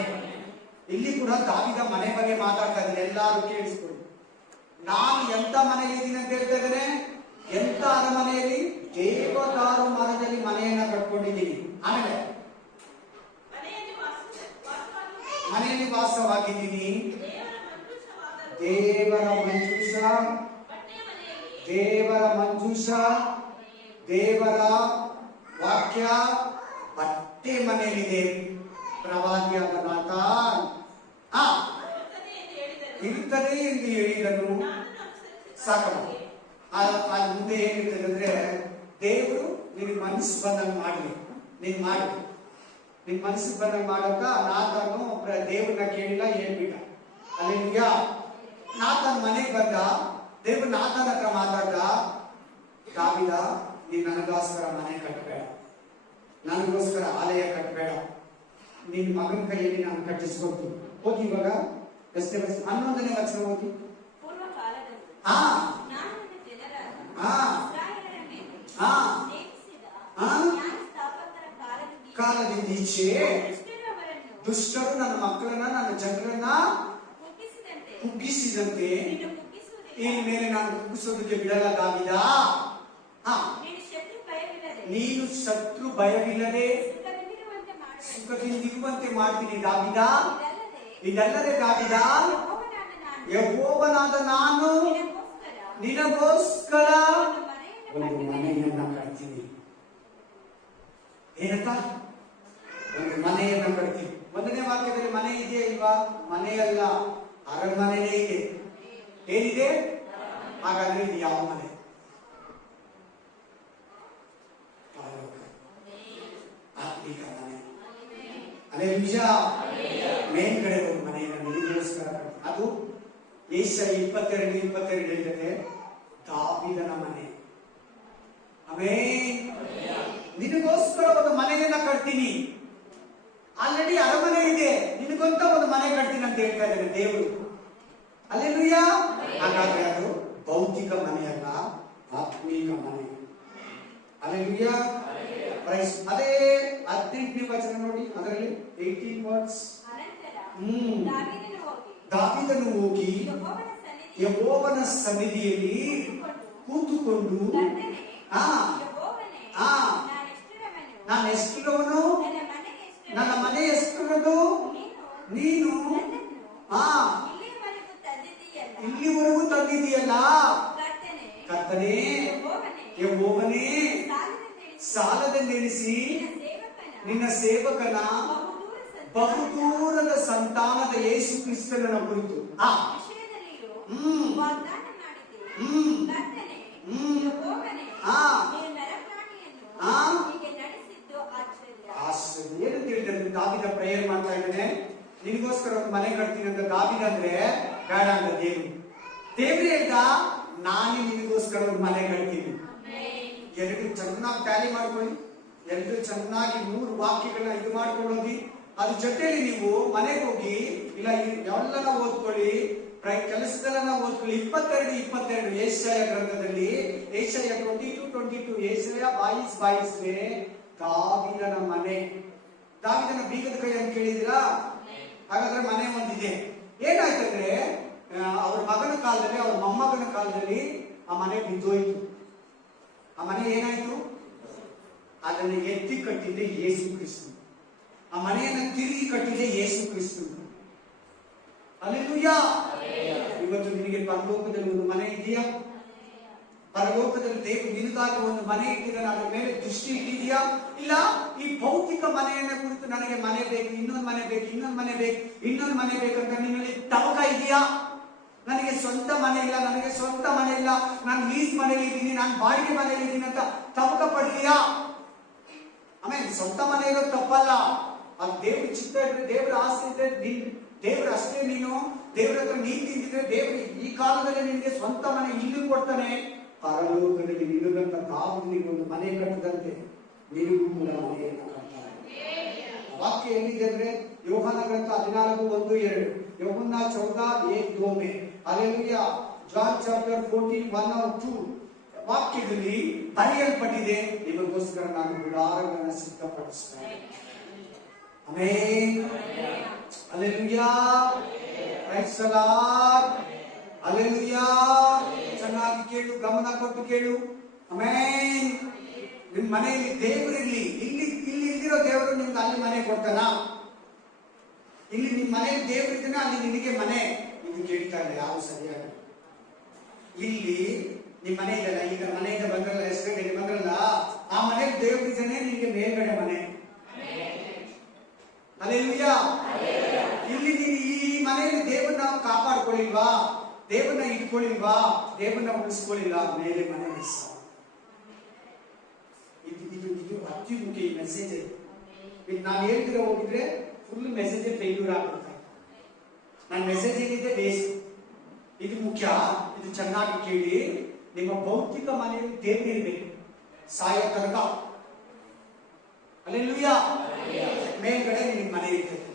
ಇಲ್ಲಿ ಕೂಡ ದಾವಿದ ಮನೆ ಬಗ್ಗೆ ಮಾತಾಡ್ತಾ ಇದ್ದಾರೆ. ಎಲ್ಲಾರು ಕೇಳಿಸ್ಕೊಳ್ಳಿ. ನಾನು ಎಂತ ಮನೆಯಲ್ಲಿ ಇದ್ದೀನಿ ಅಂತ ಹೇಳ್ತಾ ಇದ್ದೇನೆ. ಎಂತ ಅರಮನೆಯಲ್ಲಿ? ದೇವದಾರು ಮರದಲ್ಲಿ ಮನೆಯನ್ನ ಕಟ್ಕೊಂಡಿದ್ದೀನಿ. ಆಮೇಲೆ ಮನೆಯಲ್ಲಿ ವಾಸವಾಗಿದ್ದೀನಿ. ದೇವರ ಮಂಜೂಷ, ದೇವರ ವಾಕ್ಯ ಬಟ್ಟೆ ಮನೆಯಲ್ಲಿದೆ. ಪ್ರವಾದಿಯಾದ ನಾತಾನ್ ಇರುತ್ತದೆ ಎಂದು ಹೇಳಿದನು. ಸಾಕಮ್ಮ. ಮುಂದೆ ಏನಿರ್ತದೆ ಅಂದ್ರೆ, ದೇವರು ನಿನಗೆ ಮನಸ್ಸು ಬಂದಂಗೆ ಮಾಡಲಿ, ನೀನ್ ಮಾಡಿ. ನಿನ್ ಮನಸ್ಸಿಗೆ ಬಂದಂಗೆ ಮಾಡೋಕ ನಾತನು ದೇವ್ರನ್ನ ಕೇಳಿಲ್ಲ, ಹೇಳ್ಬಿಟ್ಟ. ಅಲ್ಲಿಂದ ನಾತನ್ ಮನೆಗೆ ಬಂದ. ದೇವ್ರು ನಾತನ ಹತ್ರ ಮಾತಾಡ್ದ, ದಾವಿದ ನೀನ್ ನನಗೋಸ್ಕರ ಮನೆ ಕಟ್ಟಬೇಡ, ನನಗೋಸ್ಕರ ಆಲಯ ಕಟ್ಟಬೇಡ, ನಿನ್ ಮಗನ ಕೈಯಲ್ಲಿ ನಾನು ಕಟ್ಟಿಸ್ಕೊಡ್ತೀನಿ. ಹೋಗಿ ಇವಾಗ 11ನೇ ವಚನ ಓದಿ. ಕಾಲದಿಂದ ಈಚೆ ದುಷ್ಟರು ನನ್ನ ಮಕ್ಕಳನ್ನ, ನನ್ನ ಜನರನ್ನ ಕುಗ್ಗಿಸಿದಂತೆ ಇನ್ ಮೇಲೆ ನಾನು ಕುಗ್ಗಿಸೋದಕ್ಕೆ ಬಿಡಲ್ಲ ದಾವಿದ. ನೀನು ಶತ್ರು ಭಯವಿಲ್ಲದೆ ಸುಖದಿಂದಿರುವಂತೆ ಮಾಡ್ತೀನಿ ದಾವಿದ. ಇದಲ್ಲದೆ ದಾವಿದ, ಯೆಹೋವನಾದ ನಾನು ನಿನಗೋಸ್ಕರ ಒಂದು ಮನೆಯನ್ನ ಕಟ್ತೀನಿ. ಏನಂತ? ಒಂದು ಮನೆಯನ್ನ ಕಟ್ತೀನಿ. 1ನೇ ವಾಕ್ಯದಲ್ಲಿ ಮನೆ ಇದೆಯಾ ಇಲ್ವಾ? ಮನೆಯಲ್ಲ, ಅರಮನೆಯೇ ಇದೆ. ಏನಿದೆ? ಹಾಗಾದ್ರೆ ಇದು ಯಾವ ಮನೆ? ಆತ್ಮಿಕ ಮನೆ. ಅದೇ ನಿಜ. ಮೇನ್ ಕಡೆ ಒಂದು ಮನೆಯನ್ನು ನಿನಗೋಸ್ಕರ ಕಟ್ತೀನಿ. ಅದು ಯೆಶಾಯ 22 ಹೇಳಿದೆ, ದಾವಿದನ ಮನೆ. ಆಮೆನ್. ನಿನಗೋಸ್ಕರ ಒಂದು ಮನೆಯನ್ನ ಕಟ್ತೀನಿ. ಆಲ್ರೆಡಿ ಅರಮನೆ ಇದೆ, ನಿನಗೊಂತ ಒಂದು ಮನೆ ಕಟ್ತೀನಿ ಅಂತ ಹೇಳ್ತಾ ಇದ್ದಾನೆ ದೇವರು. ಹಲ್ಲೆಲೂಯಾ. ಹಾಗಾದ್ರೆ ಅದು ಭೌತಿಕ ಮನೆಯಲ್ಲ, ಆತ್ಮೀಕ ಮನೆ. ಹಲ್ಲೆಲೂಯಾ. ಅದೇ 18ನೇ ವಚನ ನೋಡಿ, ಅದರಲ್ಲಿ 18 ವರ್ಡ್ಸ್. ದಾವಿದನು ಹೋಗಿ ಯೆಹೋವನ ಸನ್ನಿಧಿಯಲ್ಲಿ ಕೂತುಕೊಂಡು, ನಾನು ಎಷ್ಟಿರೋನು, ನನ್ನ ಮನೆ ಎಷ್ಟಿರೋದು, ನೀನು ಇಲ್ಲಿವರೆಗೂ ತಂದಿದೀಯಲ್ಲ ಕರ್ತನೇ, ಯೆಹೋವನೇ, ಸಾಲದೆಂದೆಣಿಸಿ ನಿನ್ನ ಸೇವಕನ ಬಹುದೂರದ ಸಂತಾನದ ಯೇಸು ಕ್ರಿಸ್ತನ ಕುರಿತು ಏನಂತ ಹೇಳಿದ್ರೆ, ದಾವಿದ ಪ್ರೇಯರ್ ಮಾಡ್ತಾ ಇದ್ದಾನೆ, ನಿನಗೋಸ್ಕರ ಒಂದು ಮನೆ ಕಟ್ತೀನಿ ಅಂತ. ದಾವಿದ ಅಂದ್ರೆ ಬೇಡ ಅಂತ ದೇವ್ರು ಹೇಳ್ದ, ನಾನೇ ನಿನಗೋಸ್ಕರ ಒಂದು ಮನೆ ಕಟ್ತೀನಿ. ಎರಡು ಚೆನ್ನಾಗಿ ಟ್ಯಾಲಿ ಮಾಡ್ಕೊಳ್ಳಿ, ಎರಡು ಚೆನ್ನಾಗಿ 3 ವಾಕ್ಯಗಳನ್ನ ಇದು ಮಾಡ್ಕೊಳ್ಳೋದಿ. ಅದ್ರ ಜೊತೆಲಿ ನೀವು ಮನೆಗೆ ಹೋಗಿ ಇಲ್ಲ ಎಲ್ಲನ ಓದ್ಕೊಳ್ಳಿ, ಕೆಲಸದಲ್ಲ ಓದ್ಕೊಳ್ಳಿ. 22 ಯೆಶಾಯ ಗ್ರಂಥದಲ್ಲಿ, ಯೆಶಾಯ 22 ಯೆಶಾಯ ಬಾಯಿಸ್ವೆ ದಾವಿದನ ಮನೆ. ದಾವಿದನ ಬೀಗದ ಕೈ ಅಂತ ಕೇಳಿದಿರಾ? ಹಾಗಾದ್ರೆ ಮನೆ ಒಂದಿದೆ. ಏನಾಯ್ತಂದ್ರೆ, ಅವ್ರ ಮಗನ ಕಾಲದಲ್ಲಿ, ಅವ್ರ ಮೊಮ್ಮಗನ ಕಾಲದಲ್ಲಿ ಆ ಮನೆ ಬಿದ್ದೋಯ್ತು. ಆ ಮನೆ ಏನಾಯ್ತು? ಅದನ್ನು ಎತ್ತಿ ಕಟ್ಟಿದ್ದೆ ಯೇಸು ಕ್ರಿಸ್ತ. ಆ ಮನೆಯನ್ನ ತಿರುಗಿ ಕಟ್ಟಿದೆ ಯೇಸು ಕ್ರಿಸ್ತ. ಹಲ್ಲೆಲೂಯಾ. ಇವತ್ತು ನಿನಗೆ ಪರಲೋಕದಲ್ಲಿ ಒಂದು ಮನೆ ಇದೆಯಾ? ಪರಲೋಕದಲ್ಲಿ ದೇವರು ನಿನಗಾಗಿ ಒಂದು ಮನೆ ಇಟ್ಟಿದ್ದಾನೆ, ಅದರ ಮೇಲೆ ದೃಷ್ಟಿ ಇಟ್ಟಿದೆಯಾ? ಇಲ್ಲ ಈ ಭೌತಿಕ ಮನೆಯನ್ನ ಕುರಿತು ನನಗೆ ಮನೆ ಬೇಕು, ಇನ್ನೊಂದು ಮನೆ ಬೇಕು, ಇನ್ನೊಂದು ಮನೆ ಬೇಕು, ಇನ್ನೊಂದು ಮನೆ ಬೇಕಂತ ನಿನ್ನಲ್ಲಿ ತವಕ ಇದೆಯಾ? ನನಗೆ ಸ್ವಂತ ಮನೆ ಇಲ್ಲ, ನನಗೆ ಸ್ವಂತ ಮನೆ ಇಲ್ಲ, ನಾನು ಲೀಸ್ ಮನೆಯಲ್ಲಿ ಇದ್ದೀನಿ, ನಾನು ಬಾಡಿಗೆ ಮನೆಯಲ್ಲಿ ಇದ್ದೀನಿ ಅಂತ ತವಕ ಪಡ್ತೀಯಾ? ಆಮೇಲೆ ಸ್ವಂತ ಮನೆ ಇರೋದು ತಪ್ಪಲ್ಲ, ಅದು ದೇವ್ರ ಚಿತ್ತ ಇದ್ರೆ, ದೇವ್ರ ಆಸೆ ಇದ್ರೆ, ದೇವ್ರ ಅಷ್ಟೇ. ನೀನು ದೇವ್ರ ಹತ್ರ ನೀತಿ ಇದ್ರೆ ದೇವ್ರ ಈ ಕಾಲದಲ್ಲಿ ನಿನಗೆ ಸ್ವಂತ ಮನೆ ಇಲ್ಲಿ ಕೊಡ್ತಾನೆ. ಪರಲೋಕದಲ್ಲಿ ನಿನಗಂತ ದಾವಿದನಿಗೆ ಒಂದು ಮನೆ ಕಟ್ಟದಂತೆ ನಿನಗೂ ಕೂಡ ಮನೆಯನ್ನು ಕಟ್ತಾರೆ. ವಾಕ್ಯ ಏನಿದೆ ಅಂದ್ರೆ ಯೋಹಾನ ಗ್ರಂಥ 14:1-2, ಯೋಹನ್ನ 14:1-2, ಹಲ್ಲೆಲೂಯಾ, ಜಾನ್ ಚಾಪ್ಟರ್ 14:1-2 ವಾಕ್ಯದಲ್ಲಿ ಬರೆಯಲ್ಪಟ್ಟಿದೆ, ನಿಮಗೋಸ್ಕರ ನಾನು ಗುಡಾರಗಳನ್ನು ಸಿದ್ಧಪಡಿಸ್ತೇನೆ. Amen. Hallelujah, praise the lord. Hallelujah. ಚೆನ್ನಾಗಿ ಕೇಳು, ಗಮನ ಕೊಟ್ಟು ಕೇಳು. ಆಮೆನ್. ನಿಮ್ಮ ಮನೆಯಲ್ಲಿ ದೇವರಿರ್ಲಿ. ಇಲ್ಲಿ ಇಲ್ದಿರೋ ದೇವರು ನಿಮ್ಗೆ ಅಲ್ಲಿ ಮನೆ ಕೊಡ್ತಾನ? ಇಲ್ಲಿ ನಿಮ್ಮ ಮನೆಯಲ್ಲಿ ದೇವರಿದ್ದಾನೆ, ಅಲ್ಲಿ ನಿನಗೆ ಮನೆ. ಇದು ಕೇಳ್ತಾ ಇಲ್ಲ ಯಾರು ಸರಿಯಾಗಿ. ಇಲ್ಲಿ ನಿಮ್ಮ ಮನೆ ಇದೆಲ್ಲ, ಈಗ ಮನೆಯಿಂದ ಬಂದ್ರಲ್ಲ, ಹೆಸರಿಗೆ ಬಂದ್ರಲ್ಲ, ಆ ಮನೆಯಲ್ಲಿ ದೇವರಿದ್ದಾನೆ, ನಿನಗೆ ಮೇಲ್ಗಡೆ ಮನೆ. ಹಲ್ಲೆಲೂಯಾ. ಇಲ್ಲಿ ನೀನು ಈ ಮನೆಯಲ್ಲಿ ದೇವರನ್ನ ಕಾಪಾಡ್ಕೊಳ್ಳಿಲ್ವಾ, ದೇವರನ್ನ ಇಟ್ಕೊಳ್ಳಿಲ್ವಾ, ದೇವರನ್ನ ಉಳಿಸ್ಕೊಳ್ಳಿಲ್ಲ, ಮೇಲೆ ಮನೆ ಮಿಸ್. ಇದು ಅತಿ ಮುಖ್ಯ ಈ ಮೆಸೇಜ್. ನಾನು ಹೇಳ್ತಿರೋ ಹೋಗಿದ್ರೆ ಫುಲ್ ಮೆಸೇಜ್ ಫೇಲ್ಯೂರ್ ಆಗುತ್ತೆ. ನನ್ನ ಮೆಸೇಜ್ ಏನಿದೆ ವೇಸ್ಟ್. ಇದು ಮುಖ್ಯ. ಇದು ಚೆನ್ನಾಗಿ ಕೇಳಿ. ನಿಮ್ಮ ಭೌತಿಕ ಮನೆಯಲ್ಲಿ ದೇವರಿರ್ಬೇಕು ಸಾಯ ತನಕ. ಹಲ್ಲೆಲೂಯಾ. ಮೇಲ್ಗಡೆ ನಿನ್ನ ಮನೆ ಇರ್ತದೆ.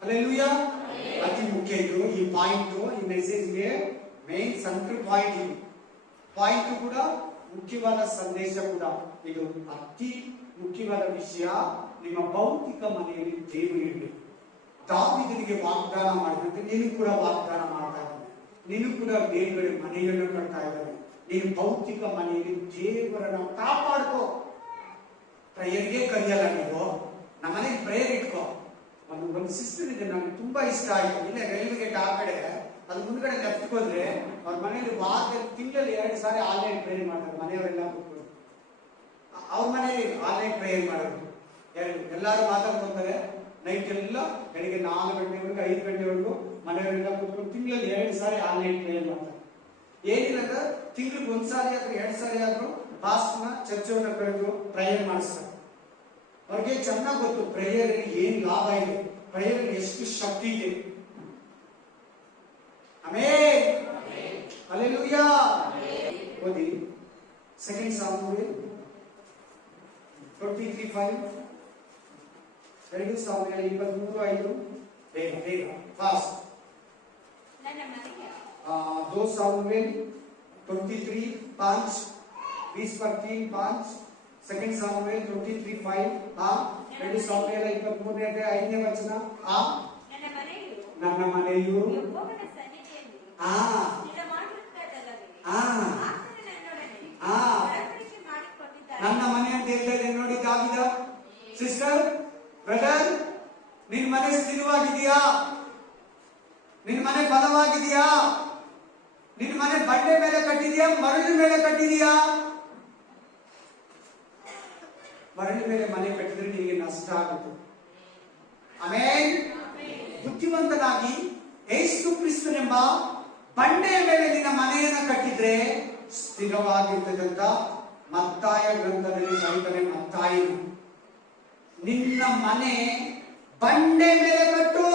ಹಲ್ಲೆಲೂಯಾ. ಅತಿ ಮುಖ್ಯ ಇದು. ಈ ಪಾಯಿಂಟ್ ಈ ಮೆಸೇಜ್ಗೆ ಮೇನ್ ಸೆಂಟ್ರಲ್ ಪಾಯಿಂಟ್. ಇದು ಪಾಯಿಂಟ್ ಕೂಡ ಮುಖ್ಯವಾದ ಸಂದೇಶ ಕೂಡ. ಇದು ಅತಿ ಮುಖ್ಯವಾದ ವಿಷಯ. ನಿಮ್ಮ ಭೌತಿಕ ಮನೆಯಲ್ಲಿ ದೇವರಿರಬೇಕು. ದಾವೀದನಿಗೆ ವಾಗ್ದಾನ ಮಾಡಿದಂತೆ ನೀನು ಕೂಡ ವಾಗ್ದಾನ ಮಾಡ್ತಾ ಇದ್ದಾನೆ. ನೀನು ಕೂಡ ಮೇಲ್ಗಡೆ ಮನೆಯನ್ನು ಕಟ್ತಾ ಇದ್ದಾನೆ. ನೀನು ಭೌತಿಕ ಮನೆಯಲ್ಲಿ ದೇವರನ್ನ ಕಾಪಾಡ್ಕೋ. ಪ್ರೇಯರ್ಗೆ ಕರೆಯಲ್ಲ ನೀವು, ನಮ್ಮನೆಗೆ ಪ್ರೇಯರ್ ಇಟ್ಕೋ. ಒಂದು ಸಿಸ್ಟರ್ ಇದೆ, ನನಗೆ ತುಂಬಾ ಇಷ್ಟ ಆಯ್ತು. ಇಲ್ಲೇ ರೈಲ್ವೆ ಗೇಟ್ ಆ ಕಡೆ, ಅದು ಮುಂದ್ಗಡೆ ಹೋದ್ರೆ ಅವ್ರ ಮನೆಯಲ್ಲಿ ವಾರದಲ್ಲಿ ತಿಂಗಳಲ್ಲಿ 2 ಸಾರಿ ಆನ್ಲೈನ್ ಪ್ರೇಯರ್ ಮಾಡ್ತಾರೆ. ಮನೆಯವರೆಲ್ಲ ಕೂತ್ಕೊಂಡು ಅವ್ರ ಮನೆಯಲ್ಲಿ ಆನ್ಲೈನ್ ಪ್ರೇಯರ್ ಮಾಡೋದು. ಎಲ್ಲರೂ ಮಾತಾಡ್ಕೊಂತಾರೆ. ನೈಟ್ ಎಲ್ಲ ಬೆಳಿಗ್ಗೆ 4 ಗಂಟೆವರೆಗೂ 5 ಗಂಟೆವರೆಗೂ ಮನೆಯವರೆಲ್ಲ ಕೂತ್ಕೊಂಡು ತಿಂಗಳಲ್ಲಿ 2 ಸಾರಿ ಆನ್ಲೈನ್ ಪ್ರೇಯರ್ ಮಾಡ್ತಾರೆ. ಏನಿಲ್ಲ ಅಂದ್ರೆ ತಿಂಗಳಿಗೆ 1 ಸಾರಿ ಆದ್ರೂ 2 ಸಾರಿ ಆದ್ರೂ ಪಾಸ್ಟ್ನ ಚರ್ಚೆಯನ್ನ ಕರೆದು ಪ್ರೇಯರ್ ಮಾಡಿಸ್ತಾರೆ. ಅವ್ರಿಗೆ ಚೆನ್ನಾಗಿ ಗೊತ್ತು ಪ್ರೇಯರ್ ಏನ್ ಲಾಭ ಇದೆ, ಪ್ರೇಯರ್ ಎಷ್ಟು ಶಕ್ತಿ ಇದೆ. ಆಮೆನ್. ಹಲ್ಲೆಲೂಯಾ. ಓದಿ 2 ಸಾಮುವೇಲ್ 23:5, 2 ಸಾಮುವೇಲ್ 23:5. ಬೇಗ ಬೇಗ ಫಾಸ್ಟ್. 2 ಸಾಮುವೇಲ್ 23:5, 20:3:5, 2 ಸಾಮುವೇಲ್ 23:5. 2 ಸಾಮುವೇಲ 23:5ನೇ ವಚನ. ನನ್ನ ಮನೆಯು ನನ್ನ ಮನೆ ಅಂತ ಹೇಳ್ತಾ ಇದೆ ನೋಡಿ ದಾವೀದ. ಸಿಸ್ಟರ್, ಬ್ರದರ್, ನಿನ್ ಮನೆ ಸ್ಥಿರವಾಗಿದೆಯಾ? ನಿನ್ ಮನೆ ಬಲವಾಗಿದೆಯಾ? ನಿನ್ ಮನೆ ಬಂಡೆ ಮೇಲೆ ಕಟ್ಟಿದೆಯಾ, ಮರಳಿನ ಮೇಲೆ ಕಟ್ಟಿದೆಯಾ? ಮರಳಿನ ಮೇಲೆ ಮನೆ ಕಟ್ಟಿದ್ರೆ ನಿನಗೆ ನಷ್ಟ ಆಗುತ್ತೆ. ಆಮೆನ್. ಬುದ್ಧಿವಂತನಾಗಿ ಯೇಸು ಕ್ರಿಸ್ತನೆಂಬ ಬಂಡೆಯ ಮೇಲೆ ನಿನ್ನ ಮನೆಯನ್ನ ಕಟ್ಟಿದ್ರೆ ಸ್ಥಿರವಾಗಿರ್ತಕ್ಕಂಥ ಮತ್ತಾಯ ಗ್ರಂಥದಲ್ಲಿ ಬರೀತಾನೆ. ಮತ್ತಾಯ, ನಿನ್ನ ಮನೆ ಬಂಡೆ ಮೇಲೆ ಕಟ್ಟು.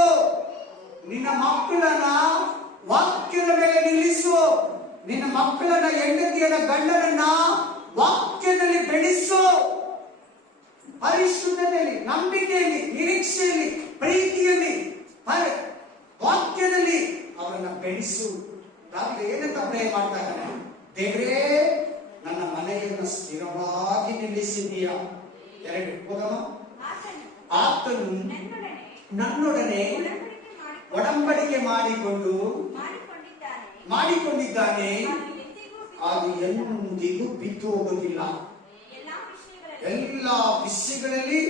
ನಿನ್ನ ಮಕ್ಕಳನ್ನ ವಾಕ್ಯದ ಮೇಲೆ ನಿಲ್ಲಿಸು. ನಿನ್ನ ಮಕ್ಕಳನ್ನ, ಹೆಂಡತಿಯನ್ನ, ಗಂಡನನ್ನ ವಾಕ್ಯದಲ್ಲಿ ಬೆಳೆಸು. ಪರಿಶುದ್ಧತೆಯಲ್ಲಿ, ನಂಬಿಕೆಯಲ್ಲಿ, ನಿರೀಕ್ಷೆಯಲ್ಲಿ, ಪ್ರೀತಿಯಲ್ಲಿ, ವಾಕ್ಯದಲ್ಲಿ ಅವರನ್ನ ಬೆಳೆಸು. ದಾವೀದ ಏನಂತ ಪ್ರೇ ಮಾಡ್ತಾ ಇದ್ದಾನೆ? ದೇವರೇ, ನನ್ನ ಮನೆಯನ್ನು ಸ್ಥಿರವಾಗಿ ನಿಲ್ಲಿಸಿದೀಯಾ. 2 ಹೋದಮ. ಆತನು ನನ್ನೊಡನೆ ಒಡಂಬಡಿಕೆ ಮಾಡಿಕೊಂಡಿದ್ದಾನೆ, ಅದು ಎಂದಿಗೂ ಬಿಟ್ಟು ಹೋಗುವುದಿಲ್ಲ. ಎಲ್ಲ ವಿಷಯಗಳಲ್ಲಿ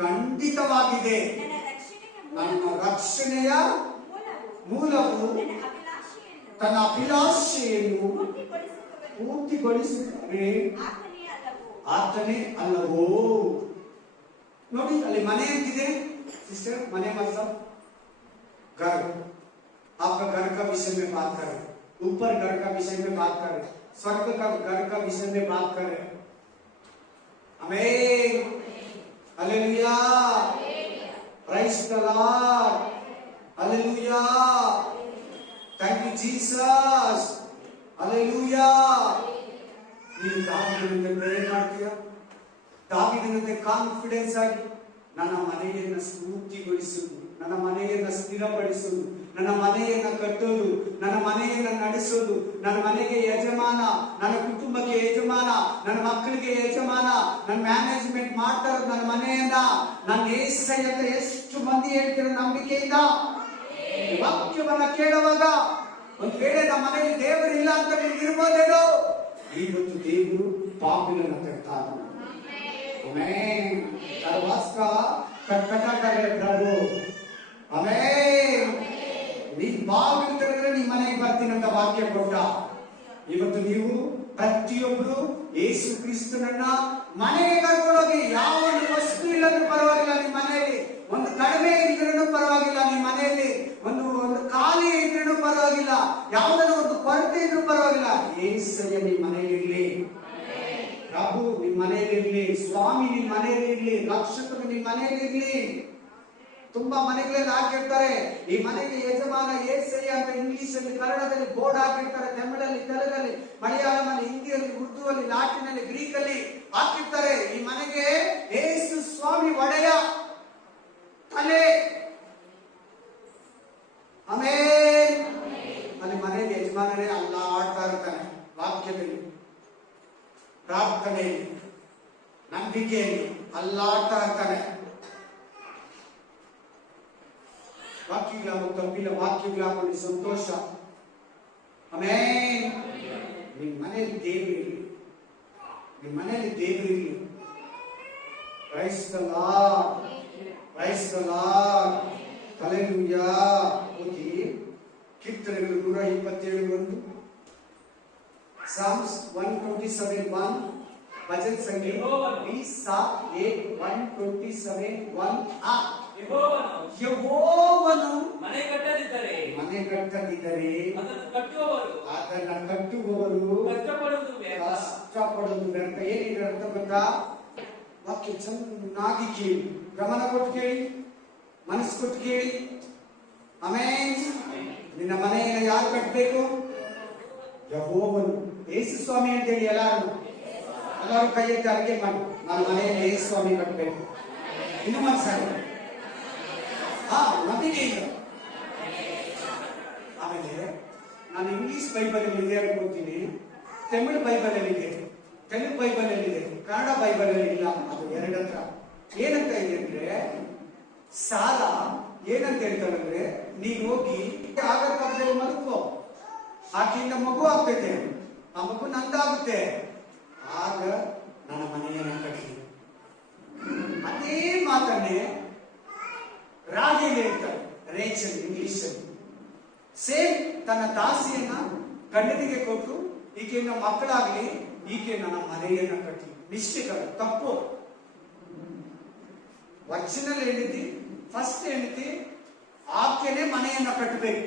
ಖಂಡಿತವಾಗಿದೆ. ನನ್ನ ರಕ್ಷಣೆಯ ಮೂಲವು ತನ್ನ ಅಭಿಲಾಷೆಯನ್ನು ಪೂರ್ತಿಗೊಳಿಸುತ್ತಾನೆ, ಆತನೇ ಅಲ್ಲವೋ. ನೋಡಿ ಅಲ್ಲಿ ಮನೆ ಅಂತಿದೆ सिस्टर, मने मतलब घर, आपका घर का विषय में बात कर रहे हैं, ऊपर घर का विषय में बात कर रहे हैं, स्वर्ग का घर का विषय में बात कर रहे हैं. आमीन, hallelujah, praise the Lord, hallelujah, thank you Jesus, hallelujah. ನೀವು ದಾವಿದನಿಂದ ಪ್ರೇಯರ್ ಮಾಡ್ತೀರಾ? ದಾವೀದನಂತೆ ಕಾನ್ಫಿಡೆನ್ಸ್ ಆಗಿ ನನ್ನ ಮನೆಯನ್ನು ಸ್ಫೂರ್ತಿಗೊಳಿಸುವುದು, ನನ್ನ ಮನೆಯನ್ನು ಸ್ಥಿರಪಡಿಸುವುದು, ನನ್ನ ಮನೆಯನ್ನ ಕಟ್ಟೋದು, ನನ್ನ ಮನೆಯನ್ನ ನಡೆಸೋದು, ನನ್ನ ಮನೆಗೆ ಯಜಮಾನ, ನನ್ನ ಕುಟುಂಬಕ್ಕೆ ಯಜಮಾನ, ನನ್ನ ಮಕ್ಕಳಿಗೆ ಯಜಮಾನ, ನನ್ನ ಮ್ಯಾನೇಜ್ಮೆಂಟ್ ಮಾಡ್ತಾರೆ ನನ್ನ ಮನೆಯನ್ನ. ನನ್ನ ಏಸಯ್ಯ ಅಂತ ಎಷ್ಟು ಮಂದಿ ಹೇಳ್ತಾರೆ ನಂಬಿಕೆಯಿಂದ. ವಾಕ್ಯವನ್ನ ಕೇಳುವಾಗ ಒಂದು ವೇಳೆ ನಮ್ಮ ಮನೆಯಲ್ಲಿ ದೇವರು ಇಲ್ಲ ಅಂತ ನಿಮ್ಗೆ ಇರ್ಬೋದೇನೋ, ಇವತ್ತು ದೇವರು ಪಾಪಿಗಳನ್ನ ಕಟ್ತಾರೆ. ಕಟ್ಟಕರೆ ಪ್ರಭು. ನೀನ್ ಬಾಗಿಲು ತೆರೆದ್ರೆ ನಿಮ್ ಮನೆಗೆ ಬರ್ತೀನಿ ಅಂತ ವಾಕ್ಯ ಕೊಟ್ಟ. ಇವತ್ತು ನೀವು ಪ್ರತಿಯೊಬ್ರು ಯೇಸು ಕ್ರಿಸ್ತನನ್ನ ಮನೆಗೆ ಕರ್ಕೊಂಡೋಗಿ. ಯಾವ ಒಂದು ವಸ್ತು ಇಲ್ಲದ್ರೂ ಪರವಾಗಿಲ್ಲ ನಿಮ್ಮ ಮನೆಯಲ್ಲಿ, ಒಂದು ಕಡಿಮೆ ಇದ್ರೂ ಪರವಾಗಿಲ್ಲ ನಿಮ್ಮ ಮನೆಯಲ್ಲಿ, ಒಂದು ಖಾಲಿ ಇದ್ರೂ ಪರವಾಗಿಲ್ಲ, ಯಾವುದಾದ್ರು ಒಂದು ಕೊರತೆ ಇದ್ರೂ ಪರವಾಗಿಲ್ಲ, ಯೇಸಯ್ಯ ನಿಮ್ಮ ಮನೆಯಲ್ಲಿರ್ಲಿ, ಪ್ರಭು ನಿಮ್ ಮನೆಯಲ್ಲಿರ್ಲಿ, ಸ್ವಾಮಿ ನಿಮ್ ಮನೆಯಲ್ಲಿರ್ಲಿ, ರಕ್ಷಕರು ನಿಮ್ ಮನೆಯಲ್ಲಿರ್ಲಿ. ತುಂಬಾ ಮನೆಗಳಲ್ಲಿ ಹಾಕಿರ್ತಾರೆ ಈ ಮನೆಗೆ ಯಜಮಾನ ಯೇಸಯ್ಯ ಅಂತ ಇಂಗ್ಲಿಷ್ ಅಲ್ಲಿ, ಕನ್ನಡದಲ್ಲಿ ಬೋರ್ಡ್ ಹಾಕಿರ್ತಾರೆ, ತಮಿಳಲ್ಲಿ, ತೆಲುಗಲ್ಲಿ, ಮಲಯಾಳಮಲ್ಲಿ, ಹಿಂದಿಯಲ್ಲಿ, ಉರ್ದುವಲ್ಲಿ, ಲಾಟಿನಲ್ಲಿ, ಗ್ರೀಕ್ ಅಲ್ಲಿ ಹಾಕಿರ್ತಾರೆ. ಈ ಮನೆಗೆ ಯೇಸು ಸ್ವಾಮಿ ಒಡೆಯ ತಲೆ. ಆಮೇಲೆ ಅಲ್ಲಿ ಮನೆಯಲ್ಲಿ ಯಜಮಾನನೇ ಅಲ್ಲ ಆಡ್ತಾ ಇರ್ತಾನೆ. ವಾಕ್ಯದಲ್ಲಿ, ಪ್ರಾರ್ಥನೆಯಲ್ಲಿ, ನಂಬಿಕೆಯಲ್ಲಿ ಅಲ್ಲಾಡ್ತಾ ಇರ್ತಾನೆ. ವಾಕ್ಯಗಳು ತಪ್ಪಿಲ್ಲ, ವಾಕ್ಯಗಳು ಹಾಕೊಂಡು ಸಂತೋಷ. ಆಮೇಲೆ ನಿಮ್ಮ ಮನೆಯಲ್ಲಿ ದೇವರಿರಲಿ, ನಿಮ್ಮ ಮನೆಯಲ್ಲಿ ದೇವರಿರಲಿ. Praise the lord, praise the Lord, hallelujah. ಓದಿ ಕೀರ್ತನೆಗಳು 127:1, Psalms 127:1, ಭಜನ್ ಸಂಗೀತ 127:1. ಯೆಹೋವನು ಮನೆ ಕಟ್ಟದಿದ್ದರೆ ಅದನ್ನ ಕಟ್ಟುವವರು ಕಷ್ಟಪಡೋದು ವ್ಯರ್ಥ. ಏನಿದೆ ಅರ್ಥ ಗೊತ್ತಾ? ವಾಕ್ಯ ಚೆನ್ನಾಗಿ ಕೇಳಿ, ಗಮನ ಕೊಟ್ಟು ಕೇಳಿ, ಮನಸ್ಸು ಕೊಟ್ಟು ಕೇಳಿ. ಆಮೇಲೆ ನಿನ್ನ ಮನೆಯನ್ನು ಯಾರು ಕಟ್ಟಬೇಕು? ಯೆಹೋವನು. ಯೇಸು ಸ್ವಾಮಿ ಅಂತೇಳಿ ಎಲ್ಲರೂ ಕೈ ಎತ್ತಿ ಅರ್ಕೆ ಮಾಡಿ, ನಾನು ಮನೆಯಲ್ಲಿ ಯೇಸು ಸ್ವಾಮಿ ಕಟ್ಟಬೇಕು. ಇನ್ನು ಮನಸ್ಸಾಗ ನಂಬಿಕೆ ಇಲ್ಲ. ಆಮೇಲೆ ನಾನು ಇಂಗ್ಲಿಷ್ ಬೈಬಲ್ ಅಲ್ಲಿ ಇದೆ ಅನ್ಕೋತೀನಿ, ತಮಿಳ್ ಬೈಬಲ್ ಅಲ್ಲಿ ಇದೆ, ತೆಲುಗು ಬೈಬಲ್ ಅಲ್ಲಿ ಇದೆ, ಕನ್ನಡ ಬೈಬಲ್ ಅಲ್ಲಿ ಇಲ್ಲ. ಅದು ಎರಡತ್ರ ಏನಂತ ಇದೆ ಅಂದ್ರೆ, ಸಾಲ ಏನಂತ ಹೇಳ್ತಾರೆ ಅಂದ್ರೆ, ನೀನ್ ಹೋಗಿ ಆಗರ ಪಕ್ಕದಲ್ಲಿ ಮಲಗೋ, ಆಕೆಯಿಂದ ಮಗು ಆಗ್ತೈತೆ, ಆ ಮಗು ನಂದಾಗುತ್ತೆ, ಆಗ ನನ್ನ ಮನೆಯನ್ನ ಕಟ್ಟಲಿ. ಅದೇ ಮಾತನ್ನೇ ರಾಹೇಲ್ ಹೇಳ್ತಾರೆ, ರೇಚಲ್ ಇಂಗ್ಲಿಷ್ ಅಲ್ಲಿ. ಸೇಮ್ ತನ್ನ ದಾಸಿಯನ್ನ ಗಂಡನಿಗೆ ಕೊಟ್ಟು, ಈಕೆಯಿಂದ ಮಕ್ಕಳಾಗ್ಲಿ, ಈಕೆ ನನ್ನ ಮನೆಯನ್ನ ಕಟ್ಟಲಿ. ಮಿಸ್ಟೇಕ್ ಅದು, ತಪ್ಪು. ಒರಿಜಿನಲ್ ಹೆಂಡತಿ, ಫಸ್ಟ್ ಹೆಂಡತಿ, ಆಕೆನೆ ಮನೆಯನ್ನ ಕಟ್ಟಬೇಕು.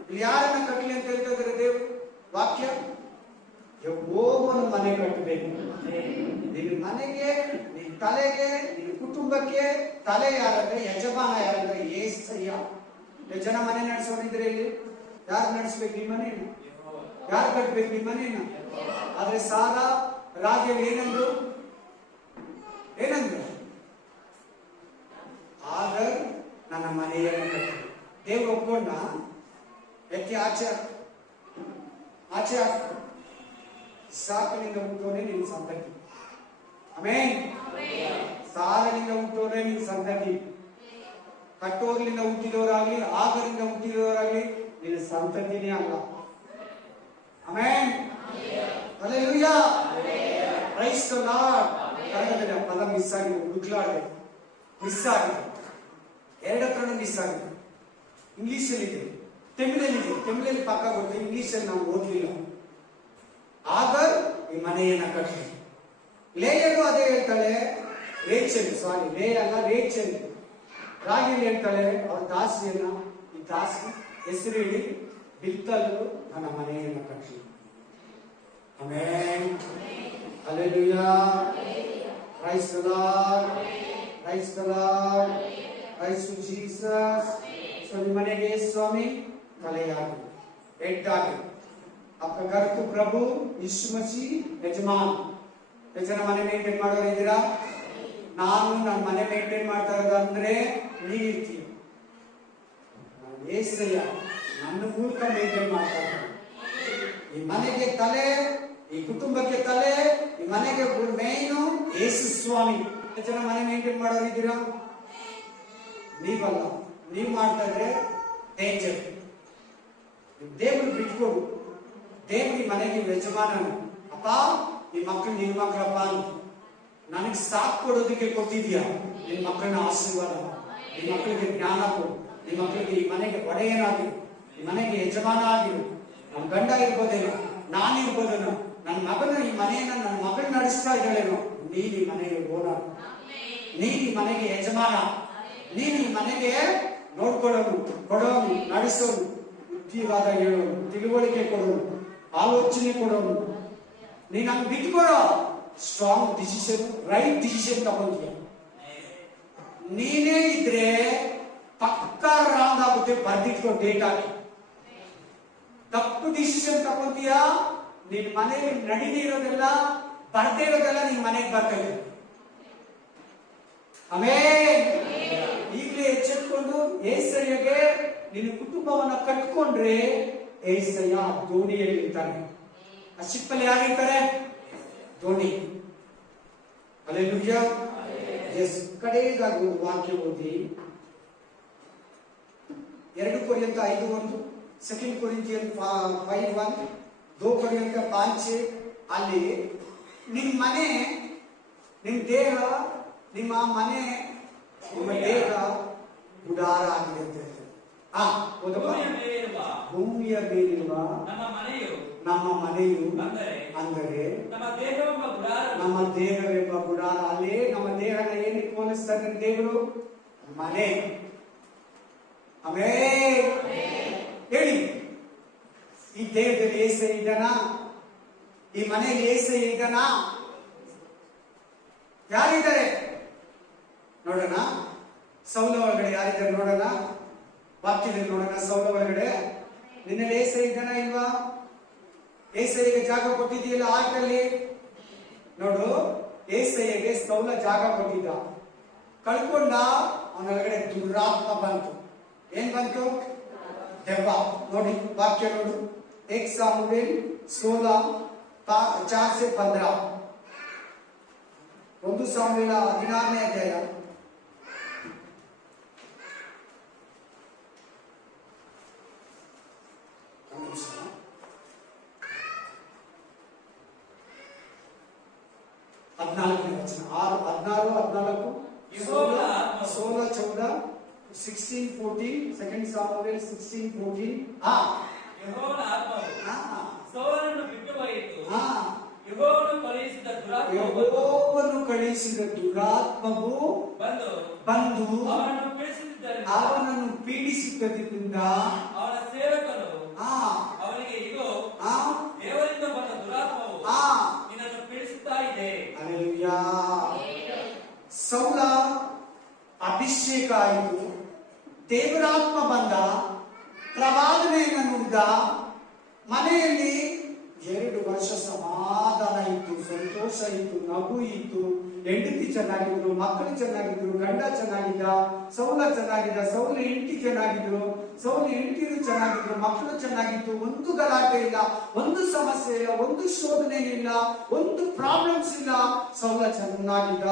ಇಲ್ಲಿ ಯಾರನ್ನ ಕಟ್ಟಲಿ ಅಂತ ಹೇಳ್ತಾ ಇದ್ದಾರೆ ದೇವರು ವಾಕ್ಯ? ಯೆಹೋವನ ಮನೆ ಕಟ್ಟಬೇಕು. ನಿನ್ನ ಮನೆಗೆ, ನಿನ್ನ ತಲೆಗೆ, ನಿನ್ನ ಕುಟುಂಬಕ್ಕೆ ತಲೆ ಯಾರಂದ್ರೆ, ಯಜಮಾನ ಯಾರಂದ್ರೆ ಯೇಸಯ್ಯ. ಎಷ್ಟು ಜನ ಮನೆ ನಡೆಸೋರಿದ್ರೆ ಇಲ್ಲಿ? ಯಾರು ನಡೆಸ್ಬೇಕು ನಿಮ್ಮ ಮನೆಯನ್ನು? ಯಾರು ಕಟ್ಟಬೇಕು ನಿಮ್ಮ ಮನೆಯನ್ನ? ಆದ್ರೆ ಸಾಲ ರಾಜೇವ್ ಏನಂದ್ರು? ಆಗ ನನ್ನ ಮನೆಯನ್ನು ಕಟ್ಟಿ ದೇವ್ರು ಒಪ್ಕೊಂಡ. ಎತ್ತಿ ಆಚೆ ಸಾಕನಿಂದ ಹುಟ್ಟೋನೆ ನಿನ್ನ ಸಂತತಿ. ಆಮೇನ್. ಸಾಲನಿಂದ ಹುಟ್ಟೋನೆ ನಿನ್ನ ಸಂತತಿ. ಕಟ್ಟೋರ್ಲಿಂದ ಹುಟ್ಟಿದವರಾಗ್ಲಿ, ಆಗರಿಂದ ಹುಟ್ಟಿದವರಾಗ್ಲಿ ನಿನ್ನ ಸಂತತಿನೇ ಅಲ್ಲ. ಆಮೇನ್. ಹಲ್ಲೆಲೂಯಾ. Praise the lord. ಕನ್ನಡದಲ್ಲಿ ಆ ಪದ ಮಿಸ್ ಆಗಿದೆ, ಹುಡುಕ್ಲಾಡಿದೆ, ಮಿಸ್ ಆಗಿದೆ. ಎರಡತ್ರನೂ ಮಿಸ್ ಆಗಿದೆ. ಇಂಗ್ಲಿಷ್ ಅಲ್ಲಿ ಇದೆ, ತಮಿಳಲ್ಲಿದೆ. ತಮಿಳಲ್ಲಿ ಪಕ್ಕ ಗೊತ್ತೆ, ಇಂಗ್ಲಿಷ್ ಅಲ್ಲಿ ನಾವು ಓದಲಿಲ್ಲ. ಆಗರ್ ಈ ಮನೆಯನ್ನ ಕಟ್ಟಿ. ಲೇಯರು ಅದೇ ಹೇಳ್ತಾಳೆ, ರೇಚಲ್, ಸಾರಿ ಲೇ ಅಲ್ಲ, ರೇಚಲ್. ರಾಗಿಲ್ ಹೇಳ್ತಾಳೆ ಅವ್ರ ದಾಸಿಯನ್ನ, ಈ ದಾಸಿ ಹೆಸರು ಹೇಳಿ, ಬಿಲ್ತಲ್ಲು ನನ್ನ ಮನೆಯನ್ನ ಕಟ್ಟಿ. Amen. Hallelujah. Praise the lord, praise the lord, praise to Jesus. So ನಿಮ್ಮ ಮನೆಗೆ ಸ್ವಾಮಿ ತಲೆಯಾಗಿ, ಹೆಡ್ ಆಗಿ. आपका घर को प्रभु यीशु मसीह यजमान, ಎಷ್ಟು ಜನ ಮನೆ ಮೇಂಟೈನ್ ಮಾಡೋರು ಇದ್ದೀರಾ? ನಾನು ನನ್ನ ಮನೆ ಮೇಂಟೈನ್ ಮಾಡ್ತಾ ಇರೋದಂದ್ರೆ ನೀವಿರ್ತೀವಿ. ಏಸಯ್ಯ ನನ್ನ ಮೂಲಕ ಮೇಂಟೈನ್ ಮಾಡ್ತಾ ಇದ್ದಾರೆ. ಈ ಮನೆಗೆ ತಲೆ, ಈ ಕುಟುಂಬಕ್ಕೆ ತಲೆ, ಈ ಮನೆಗೆ ಮೇಯ್ನು ಯೇಸು ಸ್ವಾಮಿ. ಎಷ್ಟು ಜನ ಮನೆ ಮೇಂಟೈನ್ ಮಾಡೋರು ಇದ್ದೀರಾ? ನೀವಲ್ಲ. ನೀವು ಮಾಡ್ತಾ ಇದ್ರೆ ಡೇಂಜರ್. ದೇವರು ಬಿಟ್ಕೊಡು. ದೇವ್ರ ಈ ಮನೆಗೆ ಯಜಮಾನನು. ಅಪ್ಪ ಈ ಮಕ್ಕಳು ನಿನ್ ಮಕ್ಕಳಪ್ಪ, ನನಗೆ ಸಾಕು ಕೊಡೋದಕ್ಕೆ ಕೊಟ್ಟಿದ್ಯಾ, ನಿನ್ ಮಕ್ಕಳನ್ನ ಆಶೀರ್ವಾದ, ನಿನ್ ಮಕ್ಕಳಿಗೆ ಜ್ಞಾನ ಕೊಡು, ನಿನ್ ಮಕ್ಕಳಿಗೆ ಈ ಮನೆಗೆ ಒಡೆಯನಾಗಿರು, ಈ ಮನೆಗೆ ಯಜಮಾನ ಆಗಿರು. ನನ್ನ ಗಂಡ ಇರ್ಬೋದೇನೋ, ನಾನಿರ್ಬೋದೇನೋ, ನನ್ನ ಮಗನ ಈ ಮನೆಯನ್ನ ನನ್ನ ಮಗಳು ನಡೆಸ್ತಾ ಇದ್ದಾಳೇನೋ, ನೀನ್ ಈ ಮನೆಗೆ ಓನರ್, ನೀನ್ ಈ ಮನೆಗೆ ಯಜಮಾನ, ನೀನ್ ಈ ಮನೆಗೆ ನೋಡ್ಕೊಳ್ಳೋನು, ಕೊಡೋನು, ನಡೆಸೋನು, ಬುದ್ಧಿವಾದ ಹೇಳೋನು, ತಿಳುವಳಿಕೆ ಕೊಡೋನು, ಆಲೋಚನೆ ಕೊಡೋನು. ನೀನ್ ಹಂಗ್ ಬಿಟ್ಕೊಡೋ. ಸ್ಟ್ರಾಂಗ್ ಡಿಸಿಷನ್, ರೈಟ್ ಡಿಸಿಷನ್ ತಗೊಂತೀಯ. ನೀನೇ ಇದ್ರೆ ಪಕ್ಕ ರಾಂಗ್ ಆಗುತ್ತೆ. ಬರ್ದಿಟ್ಕೋ, ಡೇಟ್ ಹಾಕಿ. ತಪ್ಪು ಡಿಸಿಷನ್ ತಗೊಂತೀಯ, ನಿನ್ ಮನೆಗೆ ನಡೀದೇ ಇರೋದೆಲ್ಲ, ಬರ್ದೇ ಇರೋದೆಲ್ಲ ನಿನ್ ಮನೆಗೆ ಬರ್ತದೆ. ಆಮೇಲೆ ಈಗಲೇ ಎಚ್ಚೆತ್ಕೊಂಡು ಏಸಯ್ಯಗೆ ನಿನ್ನ ಕುಟುಂಬವನ್ನ ಕಟ್ಕೊಂಡ್ರೆ ಏಸಯ್ಯ ದೋಣಿಯಲ್ಲಿ ಇರ್ತಾನೆ. ಆ ಶಿಪ್ಪಲ್ಲಿ ಯಾರಿರ್ತಾರೆ? ಧೋನಿ. ಹಲ್ಲೆಲೂಯಾ. ಎಸ್. ಕಡೆಯದಾಗಿ ಒಂದು ವಾಕ್ಯ ಓದಿ. 2 ಕೊರಿಂಥ 5:1, 2 ಕೊರಿಂಥಿಯನ್ 5:1, 2 ಕೊರಿಂಥ 5. ಅಲ್ಲಿ ನಿಮ್ಮ ಮನೆ, ನಿಮ್ಮ ದೇಹ, ನಿಮ್ಮ ಮನೆ, ನಿಮ್ಮ ದೇಹ ಗುಡಾರ ಆಗಿದೆ ಅಂತ ಹೇಳ್ತಾರೆ. ಭೂಮಿಯ ಮೇಲಿರುವ ನಮ್ಮ ಮನೆಯು ಅಂದರೆ ನಮ್ಮ ದೇಹವೆಂಬ ಗುಡಾರ. ಅಲ್ಲಿ ನಮ್ಮ ದೇಹನ ಏನಕ್ಕೆ ಹೋಲಿಸ್ತಾರೆ ದೇವರು? ಮನೆ. ಆಮೇಲೆ ಹೇಳಿ, ಈ ದೇಹದಲ್ಲಿ ಏಸಯ್ಯ ಇದ್ದಾನಾ? ಈ ಮನೆಯಲ್ಲಿ ಏಸಯ್ಯ ಇದ್ದಾನಾ? ಯಾರಿದ್ದಾರೆ ನೋಡೋಣ. ಸೌಲ ಒಳಗಡೆ ಯಾರಿದ್ದಾರೆ ನೋಡೋಣ. ವಾಕ್ಯದಲ್ಲಿ ನೋಡೋಣ. ಸೌಲ ಒಳಗಡೆ ನಿನ್ನಲ್ಲಿ ಏಸಯ್ಯ ಇದ್ದಾನಾ ಇಲ್ವಾ? ಏಸಯ್ಯಗೆ ಜಾಗ ಕೊಟ್ಟಿದೆಯಲ್ಲ ಆಟಲ್ಲಿ ನೋಡು. ಏಸಯ್ಯಗೆ ಸೌಲ ಜಾಗ ಕೊಟ್ಟಿದ್ದ, ಕಳ್ಕೊಂಡ. ಅವನೊಳಗಡೆ ದುರಾತ್ಮ ಬಂತು. ಏನ್ ಬಂತು? ದೆವ್ವ. ನೋಡಿ ವಾಕ್ಯ ನೋಡು. 1 ಸಾಮುವೇಲ್ 16:4-15. 1 ಸಾಮುವೇಲ 16ನೇ ಅಧ್ಯಾಯ. Second Samuel 16:14. ಯೆಹೋವನ ಆತ್ಮವು ಸೌಲನನ್ನು ಬಿಟ್ಟು ಹೋಯಿತು. ಯೆಹೋವನು ಕಳುಹಿಸಿದ ದುರಾತ್ಮವು ಬಂದು ಅವನನ್ನು ಪೀಡಿಸಿದ್ದರಿಂದ ಅವನ ಸೇವಕನು ಅವನಿಗೆ, ಇಗೋ ದೇವರಿಂದ ಬಂದ ದುರಾತ್ಮವು ನಿನ್ನನ್ನು ಪೀಡಿಸುತ್ತಾ ಇದೆ. ಹಲ್ಲೆಲೂಯಾ. ಸೌಲ ಅಭಿಷೇಕ ಆಯಿತು, ದೇವರಾತ್ಮ ಬಂದ, ಪ್ರವಾದನೆಯನ್ನು ನುಡಿದ. ಮನೆಯಲ್ಲಿ 2 ವರ್ಷ ಸಮಾಧಾನ ಇತ್ತು, ಸಂತೋಷ ಇತ್ತು, ನಗು ಇತ್ತು. ಹೆಂಡತಿ ಚೆನ್ನಾಗಿದ್ರು, ಮಕ್ಕಳು ಚೆನ್ನಾಗಿದ್ರು, ಗಂಡ ಚೆನ್ನಾಗಿದ್ದ, ಸೌಲ ಚೆನ್ನಾಗಿದ್ದ, ಸೌಲ ಹೆಂಡತಿ ಚೆನ್ನಾಗಿದ್ರು, ಸೌಲ ಹೆಂಡತಿರು ಚೆನ್ನಾಗಿದ್ರು, ಮಕ್ಕಳು ಚೆನ್ನಾಗಿತ್ತು. ಒಂದು ಗಲಾಟೆ ಇಲ್ಲ, ಒಂದು ಸಮಸ್ಯೆ ಇಲ್ಲ, ಒಂದು ಶೋಧನೆ ಇಲ್ಲ, ಒಂದು ಪ್ರಾಬ್ಲಮ್ಸ್ ಇಲ್ಲ. ಸೌಲ ಚೆನ್ನಾಗಿದ್ದ.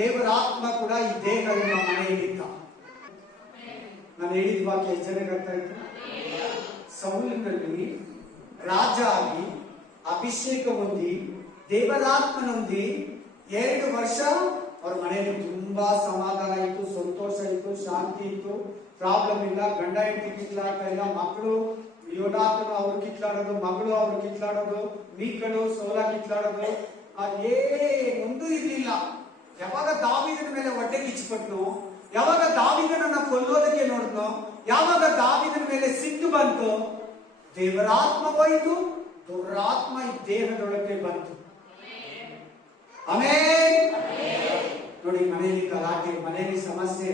ದೇವರ ಆತ್ಮ ಕೂಡ ಈ ದೇಹದ ಮನೆಯಲ್ಲಿದ್ದ. ನಾನು ಹೇಳಿದ ವಾಕ್ಯ ಎಷ್ಟು ಜನಕ್ಕೆ ಅರ್ಥ ಆಯ್ತು? ಸೌಲಿನಲ್ಲಿ ರಾಜ ಆಗಿ ಅಭಿಷೇಕ ಹೊಂದಿ ದೇವರಾತ್ಮನೊಂದಿ 2 ವರ್ಷ ಅವ್ರ ಮನೆಯಲ್ಲಿ ತುಂಬಾ ಸಮಾಧಾನ ಇತ್ತು, ಸಂತೋಷ ಇತ್ತು, ಶಾಂತಿ ಇತ್ತು, ಪ್ರಾಬ್ಲಮ್ ಇಲ್ಲ. ಗಂಡ ಹೆಂಡತಿ ಕಿತ್ಲಾಡ್ತಾ ಇಲ್ಲ, ಮಕ್ಕಳು ಯೋನಾಥನು ಅವ್ರು ಕಿತ್ಲಾಡೋದು, ಮಗಳು ಅವ್ರು ಕಿತ್ಲಾಡೋದು, ಮೀಕಳು ಸೌಲ ಕಿತ್ಲಾಡೋದು, ಒಂದು ಇರ್ಲಿಲ್ಲ. ಯಾವಾಗ ದಾವೀದನ ಮೇಲೆ ಹೊಟ್ಟೆ ಕಿಚ್ಚಿಪಟ್ನು, ಯಾವಾಗ ದಾವೀದನನ್ನ ಕೊಲ್ಲೋದಕ್ಕೆ ನೋಡಿದ್ನೋ, ಯಾವಾಗ ದಾವೀದನ ಮೇಲೆ ಸಿಟ್ಟು ಬಂತು, ದೇವರಾತ್ಮ ಹೋಯಿತು, ದುರಾತ್ಮ ಈ ದೇಹದೊಳಗೆ ಬಂತು. ಆಮೇಲೆ ನೋಡಿ, ಮನೆಯಲ್ಲಿ ಗಲಾಟೆ, ಮನೆಯಲ್ಲಿ ಸಮಸ್ಯೆ,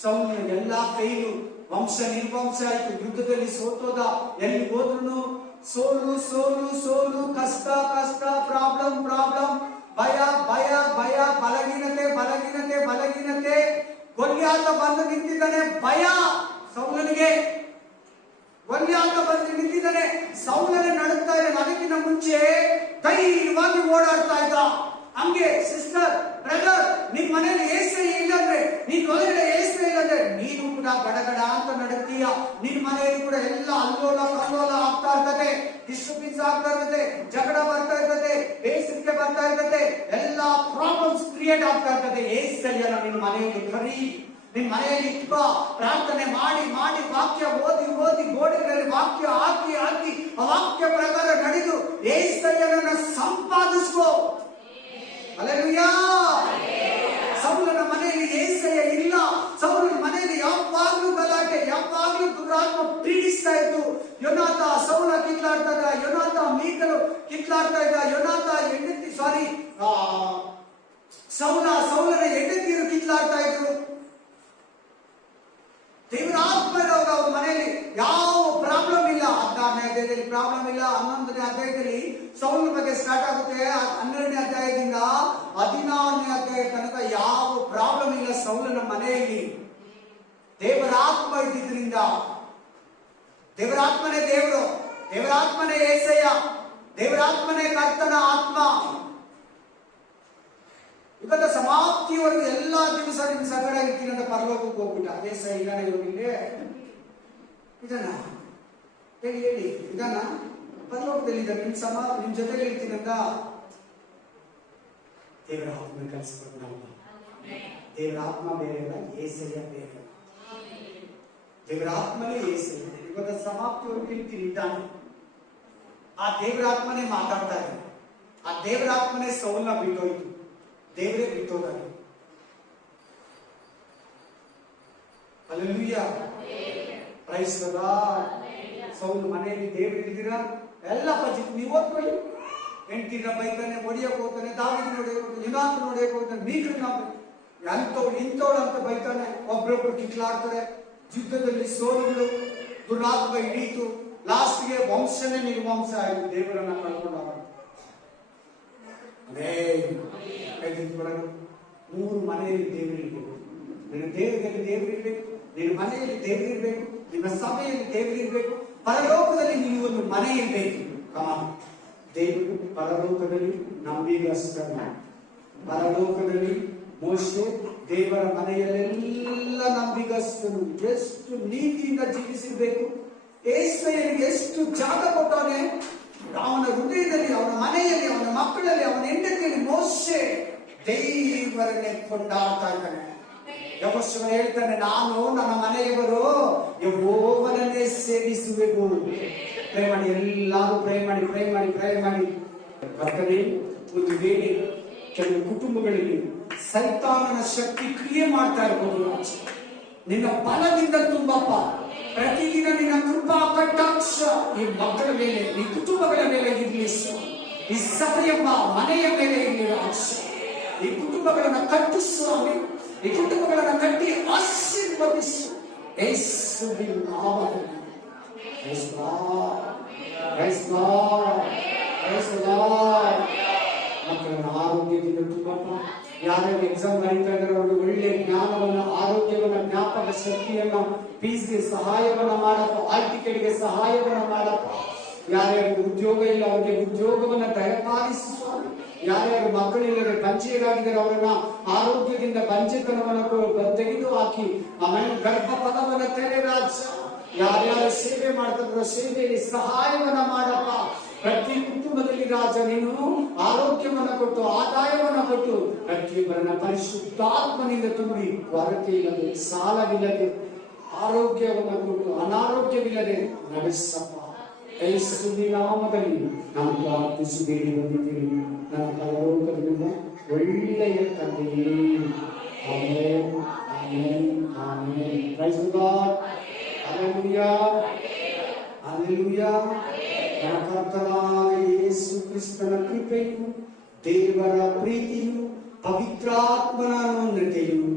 ಸೌಲ ಎಲ್ಲಾ ಕೈಲು, ವಂಶ ನಿರ್ವಂಶ ಆಯ್ತು, ಯುದ್ಧದಲ್ಲಿ ಸೋತೋದ, ಎಲ್ಲಿ ಹೋದ್ರು ಸೋಲು ಸೋಲು ಸೋಲು, ಕಷ್ಟ ಕಷ್ಟ, ಪ್ರಾಬ್ಲಮ್ ಪ್ರಾಬ್ಲಮ್. ಭಯ ಭಯ ಭಯ, ಬಲಹೀನತೆ ಬಲಹೀನತೆ ಬಲಹೀನತೆ. ಗೊಲ್ಯಾತ ಬಂದು ನಿಂತಿದ್ದಾನೆ, ಭಯ ಸೌಲನಿಗೆ. ಗೊಲ್ಯಾತ ಬಂದು ನಿಂತಿದ್ದಾನೆ, ಸೌಲನೆ ನಡುತ್ತಾ ಇದ್ದಾನೆ. ಅದಕ್ಕಿಂತ ಮುಂಚೆ ಧೈರ್ಯವಾಗಿ ಓಡಾಡ್ತಾ ಇದ್ದ. ಹಂಗೆ ಸಿಸ್ಟರ್, ಬ್ರದರ್, ನಿನ್ ಮನೇಲಿ ಏಸೆ ಇಲ್ಲಂದ್ರೆ, ನೀನ್ ಒಳಗಡೆ ಏಸೆ ಇಲ್ಲಂದ್ರೆ ನೀನು ಕೂಡ ಗಡಗಡ ಅಂತ ನಡುತ್ತೀಯ. ನಿನ್ ಮನೆಯಲ್ಲಿ ಕೂಡ ಎಲ್ಲ ಅಲ್ಲೋಲ ಕಲ್ಲೋಲ ಆಗ್ತಾ ಇರ್ತದೆ, ಡಿಸ್ಟರ್ಬೆನ್ಸ್ ಆಗ್ತಾ ಇರ್ತದೆ, ಜಗಳ ಬರ್ತಾ ಇರ್ತದೆ, ಬೇಸರಿಕೆ ಬರ್ತಾ ಇರ್ತದೆ, ಎಲ್ಲ ಪ್ರಾಬ್ಲಮ್ಸ್ ಕ್ರಿಯೇಟ್ ಆಗ್ತಾ ಇರ್ತದೆ. ಏಸೆಯನ್ನ ನಿನ್ ಮನೆಯಲ್ಲಿ ಕರಿ, ನಿನ್ ಮನೆಯಲ್ಲಿ ಇಟ್ಕ, ಪ್ರಾರ್ಥನೆ ಮಾಡಿ ಮಾಡಿ, ವಾಕ್ಯ ಓದಿ ಓದಿ, ಗೋಡೆಗಳಲ್ಲಿ ವಾಕ್ಯ ಹಾಕಿ ಹಾಕಿ, ಆ ವಾಕ್ಯ ಪ್ರಕಾರ ನಡೆದು ಏಸಯ್ಯನನ್ನ ಸಂಪಾದಿಸ್ಕೋ. ಹಲ್ಲೆಲೂಯಾ. ಸೌಲನ ಮನೆಯಲ್ಲಿ ಏಸಯ್ಯ ಇಲ್ಲ. ಸೌಲನ ಮನೆಯಲ್ಲಿ ಯಾವಾಗ್ಲೂ ಗಲಾಟೆ, ಯಾವಾಗ್ಲೂ ದುರಾತ್ಮ ಪೀಡಿಸ್ತಾ ಇತ್ತು. ಯೋನಾತ ಸೌಲ ಕಿತ್ಲಾಡ್ತಾ ಇದ್ದ, ಯೋನಾತ ಮೀಕಲು ಕಿತ್ಲಾಡ್ತಾ ಇದ್ದ, ಯೋನಾತ ಸೌಲನ ಹೆಂಡತಿಯರು ಕಿತ್ಲಾಡ್ತಾ ಇದ್ರು. ದೇವರ ಆತ್ಮರವಾಗ ಅವ್ರ ಮನೆಯಲ್ಲಿ ಯಾವ ಪ್ರಾಬ್ಲಮ್ ಇಲ್ಲ. 16ನೇ ಅಧ್ಯಾಯದಲ್ಲಿ ಪ್ರಾಬ್ಲಮ್ ಇಲ್ಲ. 11ನೇ ಅಧ್ಯಾಯದಲ್ಲಿ ಸೌಲನ ಬಗ್ಗೆ ಸ್ಟಾರ್ಟ್ ಆಗುತ್ತೆ. 12ನೇ ಅಧ್ಯಾಯದಿಂದ 16ನೇ ಅಧ್ಯಾಯ ತನಕ ಯಾವ ಪ್ರಾಬ್ಲಮ್ ಇಲ್ಲ ಸೌಲನ ಮನೆಯಲ್ಲಿ. ದೇವರ ಆತ್ಮ ಇದ್ದಿದ್ರಿಂದ, ದೇವರ ಆತ್ಮನೇ ದೇವರು, ದೇವರ ಆತ್ಮನೇ ಏಸಯ್ಯ, ದೇವರ ಆತ್ಮನೇ ಕರ್ತನ ಆತ್ಮ. ಇವತ್ತ ಸಮಾಪ್ತಿಯವರೆಗೂ ಎಲ್ಲಾ ದಿವಸ ನಿಮ್ ಸಂಗಡ ಇರ್ತೀನಿ ಅಂತ ಪರಲೋಕಕ್ಕೆ ಹೋಗ್ಬಿಟ್ಟ. ಏಸಯ್ಯ ಇದಾನ ಇವ್ರಿಗೆ, ಇದನ್ನ ಹೇಳಿ ಇದನ್ನ ಪರಲೋಕದಲ್ಲಿ ಇದ್ದಾನೆ, ನಿಮ್ ಜೊತೆಗೆ ಇರ್ತೀನಿ ಅಂತ ದೇವರ ಆತ್ಮ ಕಲಿಸ್ಕೊಂಡು ನಾವು. ದೇವರ ಆತ್ಮ ಬೇರೆ ಅಲ್ಲ, ಏಸಯ್ಯ ಬೇರೆ. ದೇವರ ಆತ್ಮನೇ ಏಸಯ್ಯ. ಇವತ್ತ ಸಮಾಪ್ತಿಯವರೆಗೂ ಇರ್ತೀನಿ ಇದ್ದಾನೆ. ಆ ದೇವರ ಆತ್ಮನೇ ಮಾತಾಡ್ತಾ ಇದೆ. ಆ ದೇವರ ಆತ್ಮನೇ ಸೌಲನ್ನ ಬಿಟ್ಟೋಯ್ತು, ದೇವರೇ ಬಿಟ್ಟೋದಾನೆ. Hallelujah, praise the Lord. Saul ಮನೆಯಲ್ಲಿ ದೇವರು ಇದ್ದೀರಾ ಎಲ್ಲ ಪಜಿತ್ ನೀವು ಓದ್ಕೊಳ್ಳಿ. ಹೆಂಡತಿನ ಬೈತಾನೆ, ಹೊಡಿಯಕ್ ಹೋಗ್ತಾನೆ, ದಾವಿದ ನೋಡಿಯಕ್ ಹೋಗ್ತಾನೆ, ಯುನಾತ್ ನೋಡಿಯಕ್ ಹೋಗ್ತಾನೆ, ಮೀಕಲ್ ಅಂತವ್ರು ಇಂಥವ್ರು ಅಂತ ಬೈತಾನೆ. ಒಬ್ರೊಬ್ರು ಕಿತ್ಲಾಡ್ತಾರೆ. ಯುದ್ಧದಲ್ಲಿ ಸೋಲುಗಳು, ದುರಾತ್ಮ ಹಿಡೀತು. ಲಾಸ್ಟ್ಗೆ ವಂಶನೇ ನಿರ್ವಂಶ ಆಯಿತು. ದೇವರನ್ನ ಕಳ್ಕೊಂಡಾಗ 3 ಮನೆಯಲ್ಲಿ ದೇವರಿರ್ಬೇಕು. ನಿನ್ನ ದೇಹದಲ್ಲಿ ದೇವರಿರ್ಬೇಕು, ನಿನ್ನ ಮನೆಯಲ್ಲಿ ದೇವರಿರ್ಬೇಕು, ನಿನ್ನ ಸಭೆಯಲ್ಲಿ ದೇವರಿರ್ಬೇಕು, ಪರಲೋಕದಲ್ಲಿ ನೀವು ಒಂದು ಮನೆ ಇರ್ಬೇಕು. ದೇವರು ಪರಲೋಕದಲ್ಲಿ ನಂಬಿಗಸ್ತನ. ಪರಲೋಕದಲ್ಲಿ ಮೋಶೆ ದೇವರ ಮನೆಯಲ್ಲೆಲ್ಲ ನಂಬಿಗಸ್ತನು. ಎಷ್ಟು ನೀತಿಯಿಂದ ಜೀವಿಸಿರ್ಬೇಕು, ಏಸಯ್ಯನಿಗೆ ಎಷ್ಟು ಜಾಗ ಕೊಟ್ಟಾನೆ. ಅವನ ಹೃದಯದಲ್ಲಿ, ಅವನ ಮನೆಯಲ್ಲಿ, ಅವನ ಮಕ್ಕಳಲ್ಲಿ, ಅವನ ಹೆಂಡತಿಯಲ್ಲಿ ಮೋಶೆ ದೇವರನ್ನೇ ಕೊಂಡಾಡ್ತಾ ಇದ್ದಾನೆ. ಯೆಹೋಶುವ ಹೇಳ್ತಾನೆ, ನಾನು ನನ್ನ ಮನೆಯವರು ಯೆಹೋವನನ್ನೇ ಸೇವಿಸುವೆವು. ಪ್ರೇ ಮಾಡಿ, ಎಲ್ಲರೂ ಪ್ರೇ ಮಾಡಿ, ಪ್ರೇ ಮಾಡಿ, ಪ್ರೇ ಮಾಡಿ. ಕರ್ತನೇ, ಒಂದು ವೇಳೆ ಕೆಲವು ಕುಟುಂಬಗಳಲ್ಲಿ ಸೈತಾನನ ಶಕ್ತಿ ಕ್ರಿಯೆ ಮಾಡ್ತಾ ಇರ್ಬೋದು. ನಿನ್ನ ಬಲದಿಂದ ತುಂಬಪ್ಪ, ಪ್ರತಿದಿನ ನಿನ್ನ ಕೃಪಾ ಕಟಾಕ್ಷ ಈ ಮಕ್ಕಳ ಮೇಲೆ, ಈ ಕುಟುಂಬಗಳ ಮೇಲೆ ಇರಲಿ. ಈ ಸಭೆಯ ಮನೆಯ ಮೇಲೆ ಇರಲಿ. ಈ ಕುಟುಂಬಗಳನ್ನ ಕಟ್ಟು ಸ್ವಾಮಿ, ಈ ಕುಟುಂಬಗಳನ್ನ ಕಟ್ಟಿ ಆಶೀರ್ವದಿಸು. ಯೇಸುವಿನ ನಾಮದಲ್ಲಿ. Praise lord, praise lord, praise lord. ಮಕ್ಕಳನ್ನ ಆರೋಗ್ಯದಿಂದ ತುಂಬಪ್ಪ. ಯಾರ್ಯಾರು ಎಕ್ಸಾಮ್ ಬರೀತಾ ಇದ್ದಾರೆ ಅವ್ರಿಗೆ ಒಳ್ಳೆ ಜ್ಞಾನವನ್ನ, ಆರೋಗ್ಯವನ್ನ, ಜ್ಞಾಪಕ ಶಕ್ತಿಯನ್ನ, ಫೀಸ್ಗೆ ಸಹಾಯವನ್ನ ಮಾಡಪ್ಪ, ಹಾಲ್ ಟಿಕೆಟ್ಗೆ ಸಹಾಯವನ್ನ ಮಾಡಪ್ಪ. ಯಾರ್ಯಾರು ಉದ್ಯೋಗ ಇಲ್ಲ ಅವರಿಗೆ ಉದ್ಯೋಗವನ್ನ ದಯಪಾಲಿಸಿ ಸ್ವಾಮಿ. ಯಾರ್ಯಾರು ಮಕ್ಕಳಿಲ್ಲದೆ ಬಂಚೆಗಾಗಿದ್ದಾರೆ ಅವರನ್ನ ಆರೋಗ್ಯದಿಂದ ಬಂಚೆತನವನ್ನ ತೆಗೆದು ಹಾಕಿ ಆಮೇಲೆ ಗರ್ಭ ಫಲವನ್ನ ತೆರೆ ರಾಜ. ಯಾರ್ಯಾರು ಸೇವೆ ಮಾಡ್ತಿದ್ರು ಸೇವೆಯಲ್ಲಿ ಸಹಾಯವನ್ನ ಮಾಡಪ್ಪ. ಪ್ರತಿ ಕುಟುಂಬದಲ್ಲಿ ರಾಜ ನೀನು ಆರೋಗ್ಯವನ್ನ ಕೊಟ್ಟು, ಆದಾಯವನ್ನ ಕೊಟ್ಟು, ಪ್ರತಿಯೊಬ್ಬರನ್ನ ಪರಿಶುದ್ಧಾತ್ಮನಿಂದ ತುಂಬಿ, ಕೊರತೆ ಇಲ್ಲದೆ, ಸಾಲವಿಲ್ಲದೆ, ಆರೋಗ್ಯವನ್ನು ಕೊಟ್ಟು, ಅನಾರೋಗ್ಯವಿಲ್ಲದೆ ನಡೆಸಪ್ಪ. ಯೇಸುವಿನ ನಾಮದಲ್ಲಿ ನಾವು ಪ್ರಾರ್ಥಿಸಿ ಬೇಡಿ ಬಂದಿದ್ದೇವೆ ನನ್ನ ಪರಲೋಕದಿಂದ ಒಳ್ಳೆಯ ತಂದೆಯೇ. Amen, amen, amen. Praise the lord. Hallelujah, hallelujah. ನನ್ನ ಕರ್ತನಾದ ಯೇಸು ಕ್ರಿಸ್ತನ ಕೃಪೆಯು, ದೇವರ ಪ್ರೀತಿಯು, ಪವಿತ್ರಾತ್ಮನ ಅನ್ಯೋನ್ಯತೆಯು